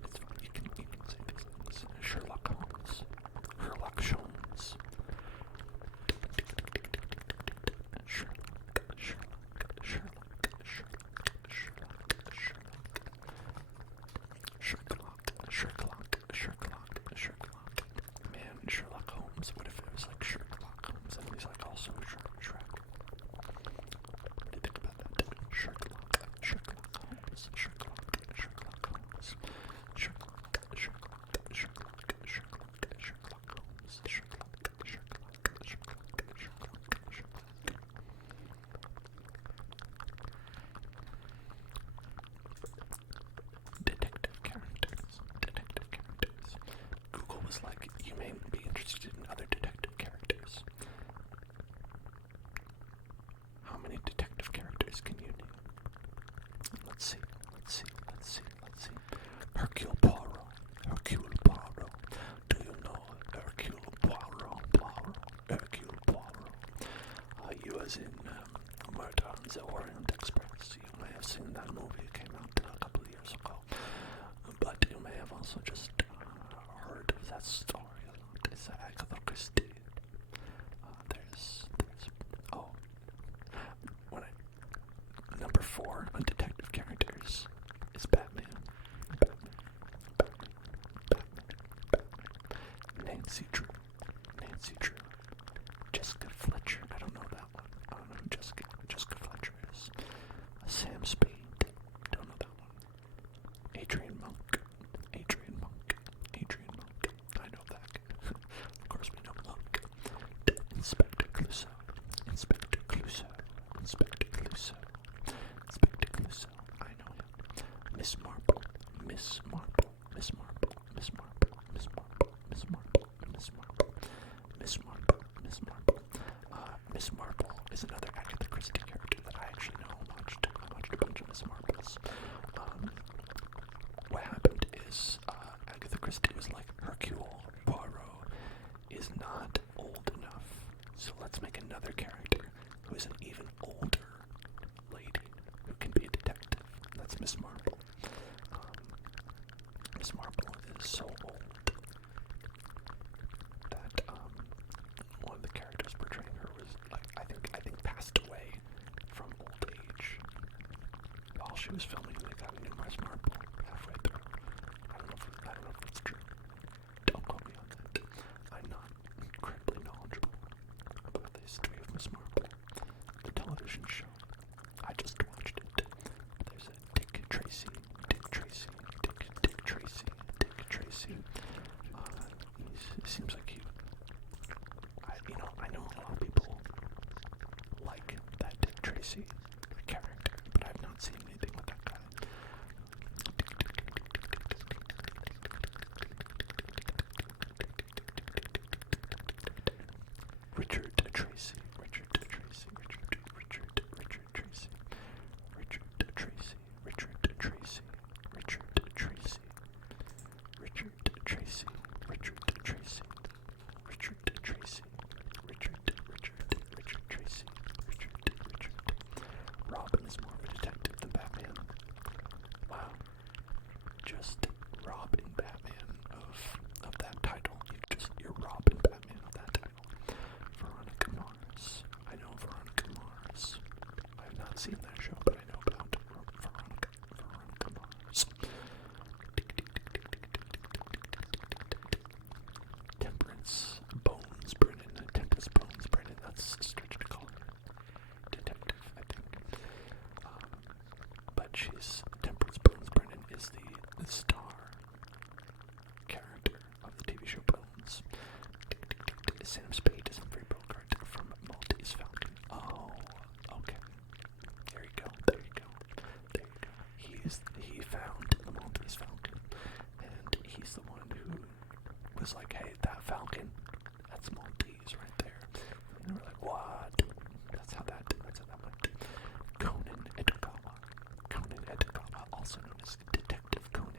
It's fun. You can say things like this. Sherlock Holmes. Sherlock Holmes. Sherlock. Man, Sherlock Holmes. What if it was like Sherlock Holmes and he's like also Shrek? What do you think about that? Sherlock Holmes. Sherlock Holmes. Detective characters. Google was like, you may be interested in other detective characters. How many detective characters can you name? Let's see. Hercule Poirot. Do you know Hercule Poirot? Hercule Poirot. He was in Murder on the Orient Express. You may have seen that movie. It came out a couple of years ago. But you may have also just heard of that story a lot. It's Agatha Christie. Number 4 on detective characters is Batman. Nancy Drew. Jessica Fletcher. I don't know that one. I don't know who Jessica Fletcher is. Sam Spade. Don't know that one. Adrian Monk. I know that. Of course we know Monk. Inspector Clouseau. I know him. Miss Marple. Miss Marple is another Agatha Christie character that I actually know. I watched a bunch of Miss Marples. What happened is Agatha Christie was like, Hercule Poirot is not old enough, so let's make another character who is an even older lady who can be a detective. That's Miss Marple. Miss Marple is so old that one of the characters portraying her was like I think passed away from old age while she was filming. They got a new Miss Marple halfway through. I don't know if that's true. Don't quote me on that. I'm not incredibly knowledgeable about the history of Miss Marple, the television show. I just watched it. There's a Dick Tracy. He seems like I know a lot of people like that Dick Tracy character, but I've not seen anything with that guy. Richard Tracy. Robin is more of a detective than Batman. Wow. Just robbing Batman of that title. You're robbing Batman of that title. Veronica Mars. I know Veronica Mars. I have not seen that show, but I know about Veronica Mars. Temperance Bones Brennan. That's a stretch to call her detective, I think. But Temperance Bones Brennan is the star character of the TV show Bones. Sam Spade is Humphrey Bogart from Maltese Falcon. Oh, okay. There you go. He found the Maltese Falcon, and he's the one who was like, hey, that falcon, that's Maltese right there. And we're like, what? That's how that went. Conan Edogawa, also known as Detective Conan.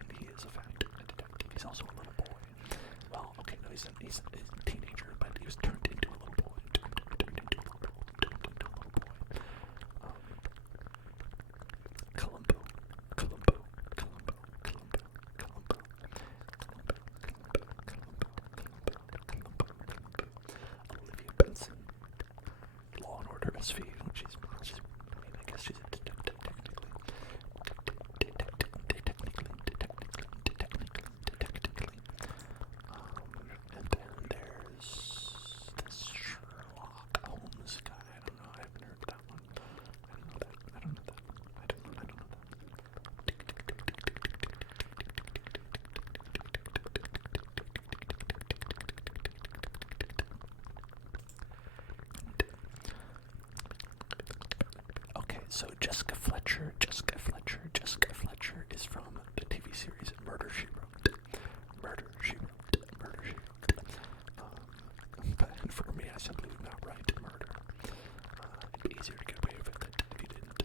And he is a detective. He's also a little boy. Well, okay, no, he's a teenager, but he was turned into a little boy. Columbo. Olivia Benson. Law and Order SV. I guess she's a detective technically. And then there's this Sherlock Holmes guy. I don't know. I haven't heard that one. I don't know that. Okay, so Jessica Fletcher is from the TV series Murder, She Wrote. But for me, I simply would not write murder. It'd be easier to get away with it if you didn't.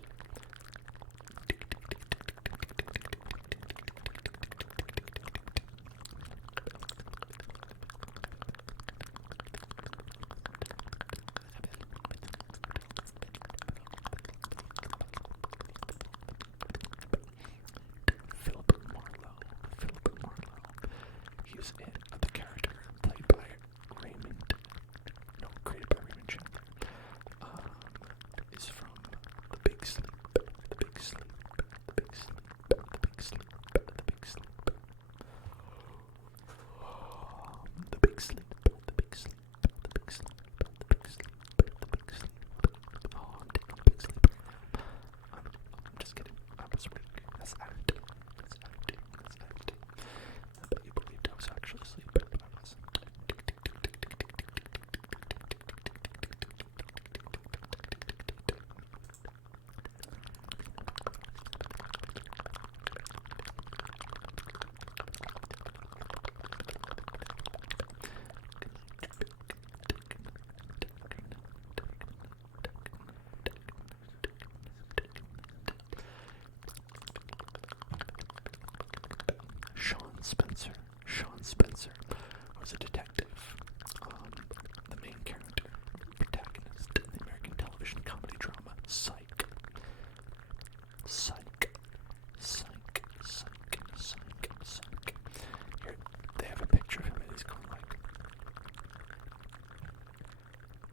Spencer. Sean Spencer was a detective. The main character, protagonist in the American television comedy drama Psych. Psych. Psych. Psych. Psych. Psych. Here, they have a picture of him and he's going like,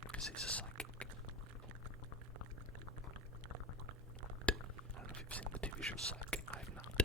because he's a psychic. I don't know if you've seen the TV show Psych. I have not.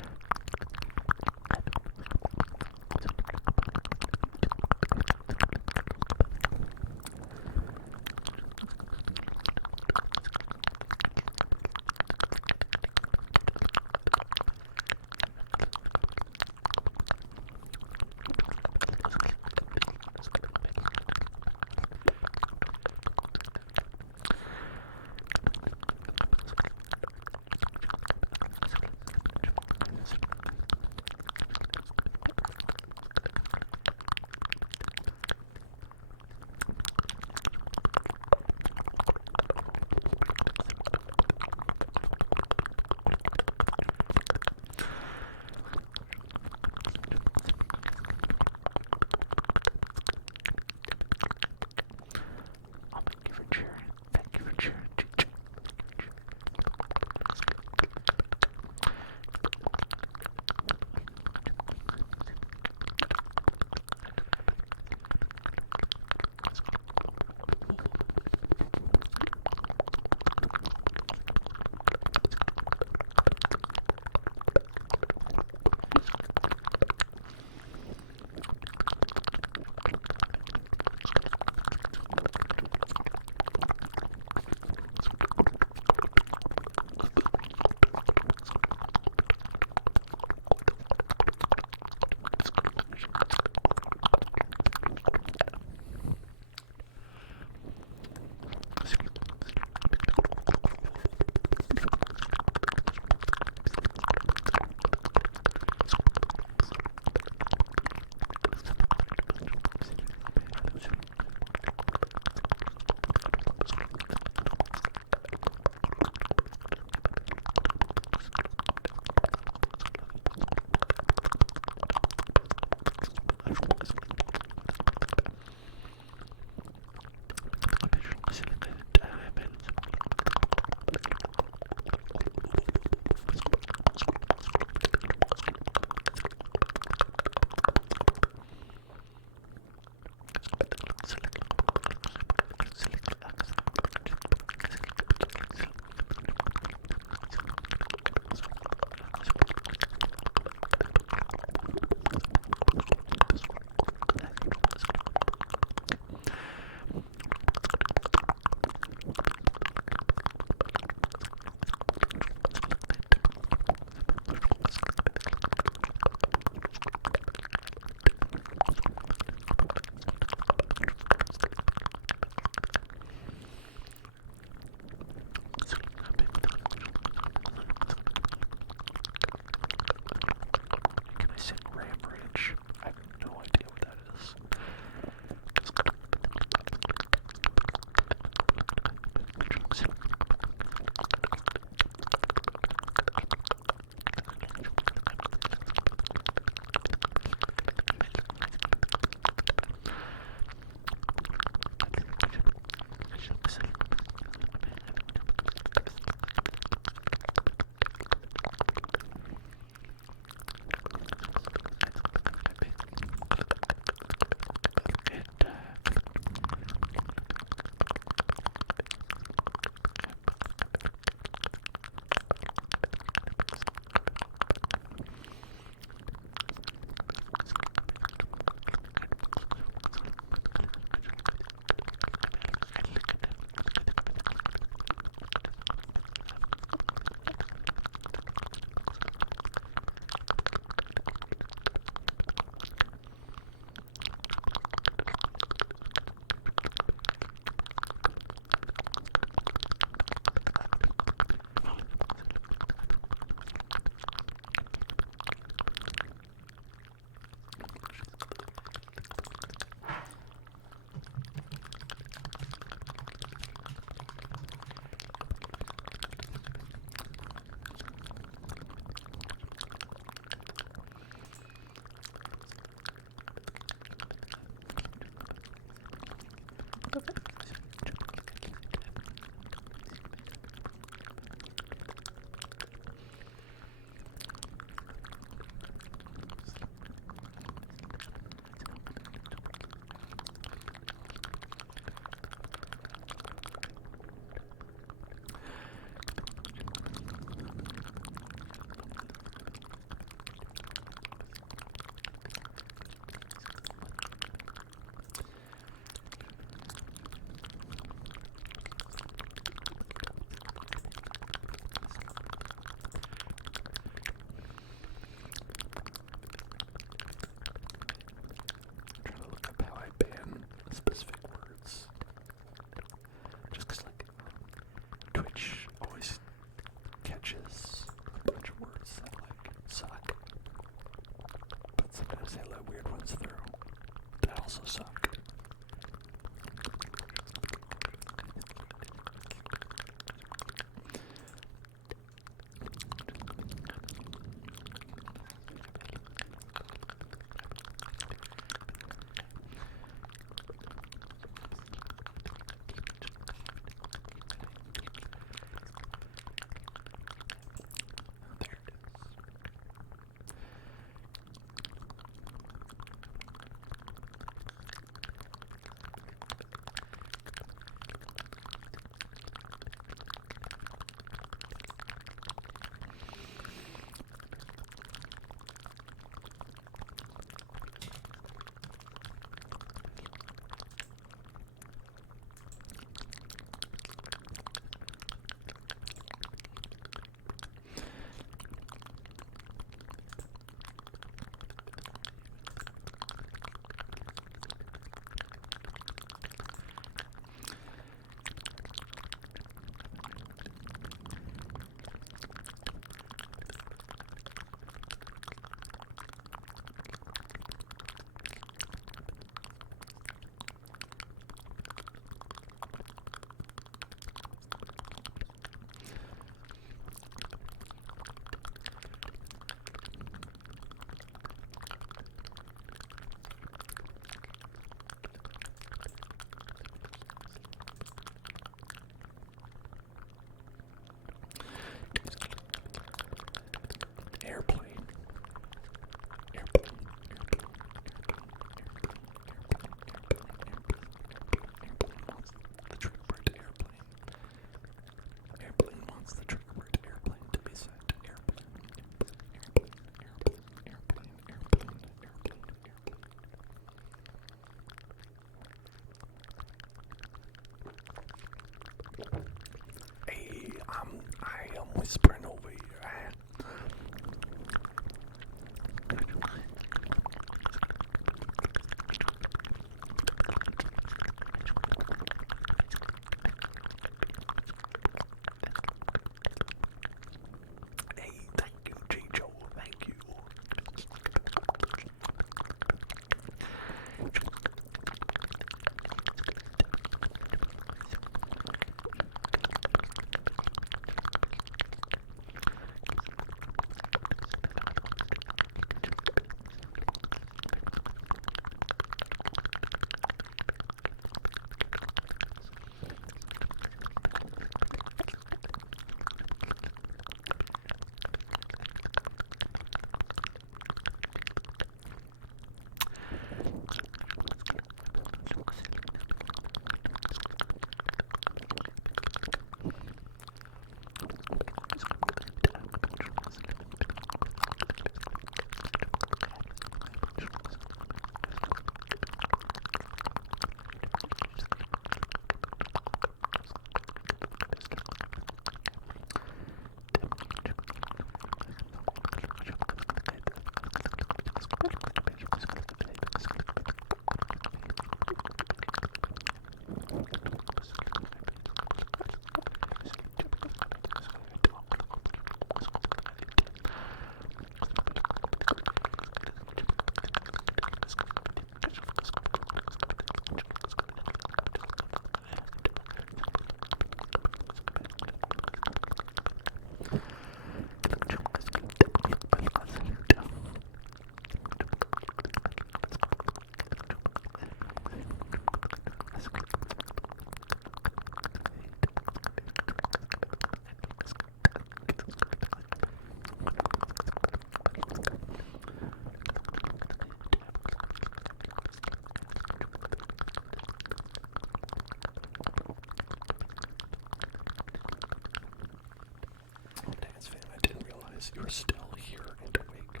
goodness, you're still here and awake.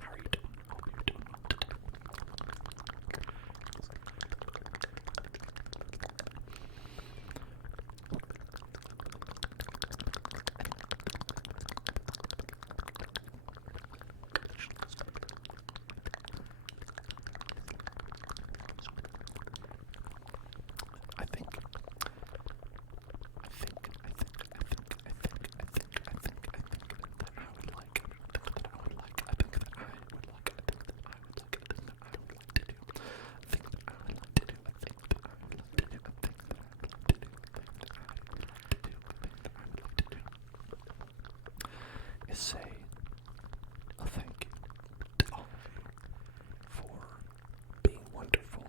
How are you doing? Hope you're doing well today. I think is say a thank you to all of you for being wonderful,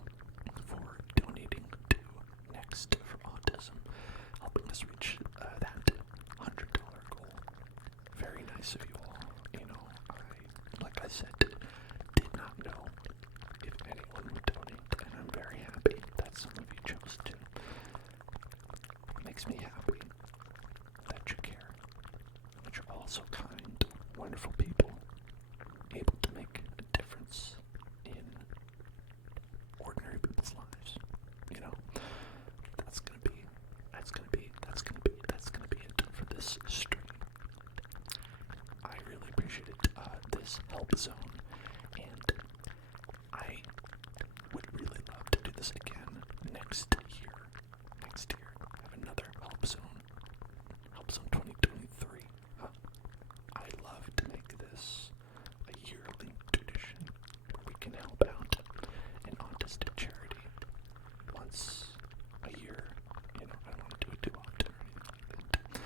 for donating to Next for Autism, helping us reach that $100 goal. Very nice of you all. You know, like I said, did not know if anyone would donate, and I'm very happy that some of you chose to. It makes me happy that you care, that you're all so kind, wonderful people, able to make a difference in ordinary people's lives. You know, that's gonna be it for this stream. I really appreciate it. This help zone, and I would really love to do this again next year. Have another help zone 2023. I love to make this a yearly tradition where we can help out an autistic charity once a year. You know, I don't want to do it too often or anything like that.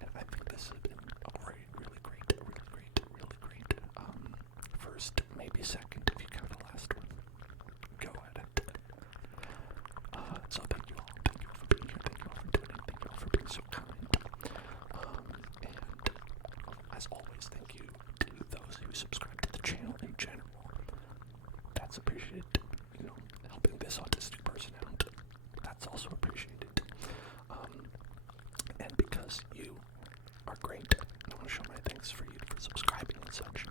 And I think this has been a really great. First, maybe second if you count the last one. Go at it. So thank you all. Thank you all for being here. Thank you all for doing it. Thank you all for being so kind. And as always, thank you to those who subscribe to the channel in general. That's appreciated. You know, helping this autistic person out. That's also appreciated. And because you are great, I want to show my thanks for you for subscribing and such.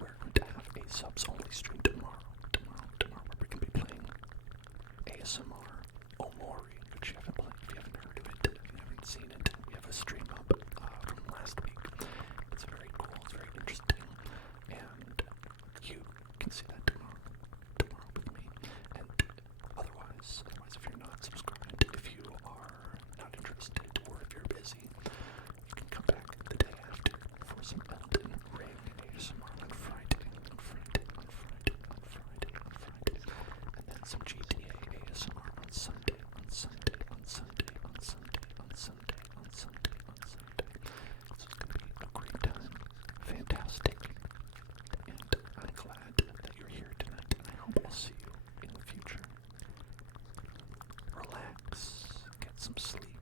We're going to have a subs only stream tomorrow where we're going to be playing ASMR Omori, which you haven't played, if you haven't heard of it, if you haven't seen it. We have a stream up from last week. It's very cool, it's very interesting, and you can see that tomorrow with me. And otherwise, if you're not subscribed, if you are not interested, or if you're busy, you can come back the day after for some Elden Ring ASMR on Friday, and then some GTA ASMR on Sunday. So it's gonna be a great time, fantastic, and I'm glad that you're here tonight, and I hope I'll see you in the future. Relax, get some sleep,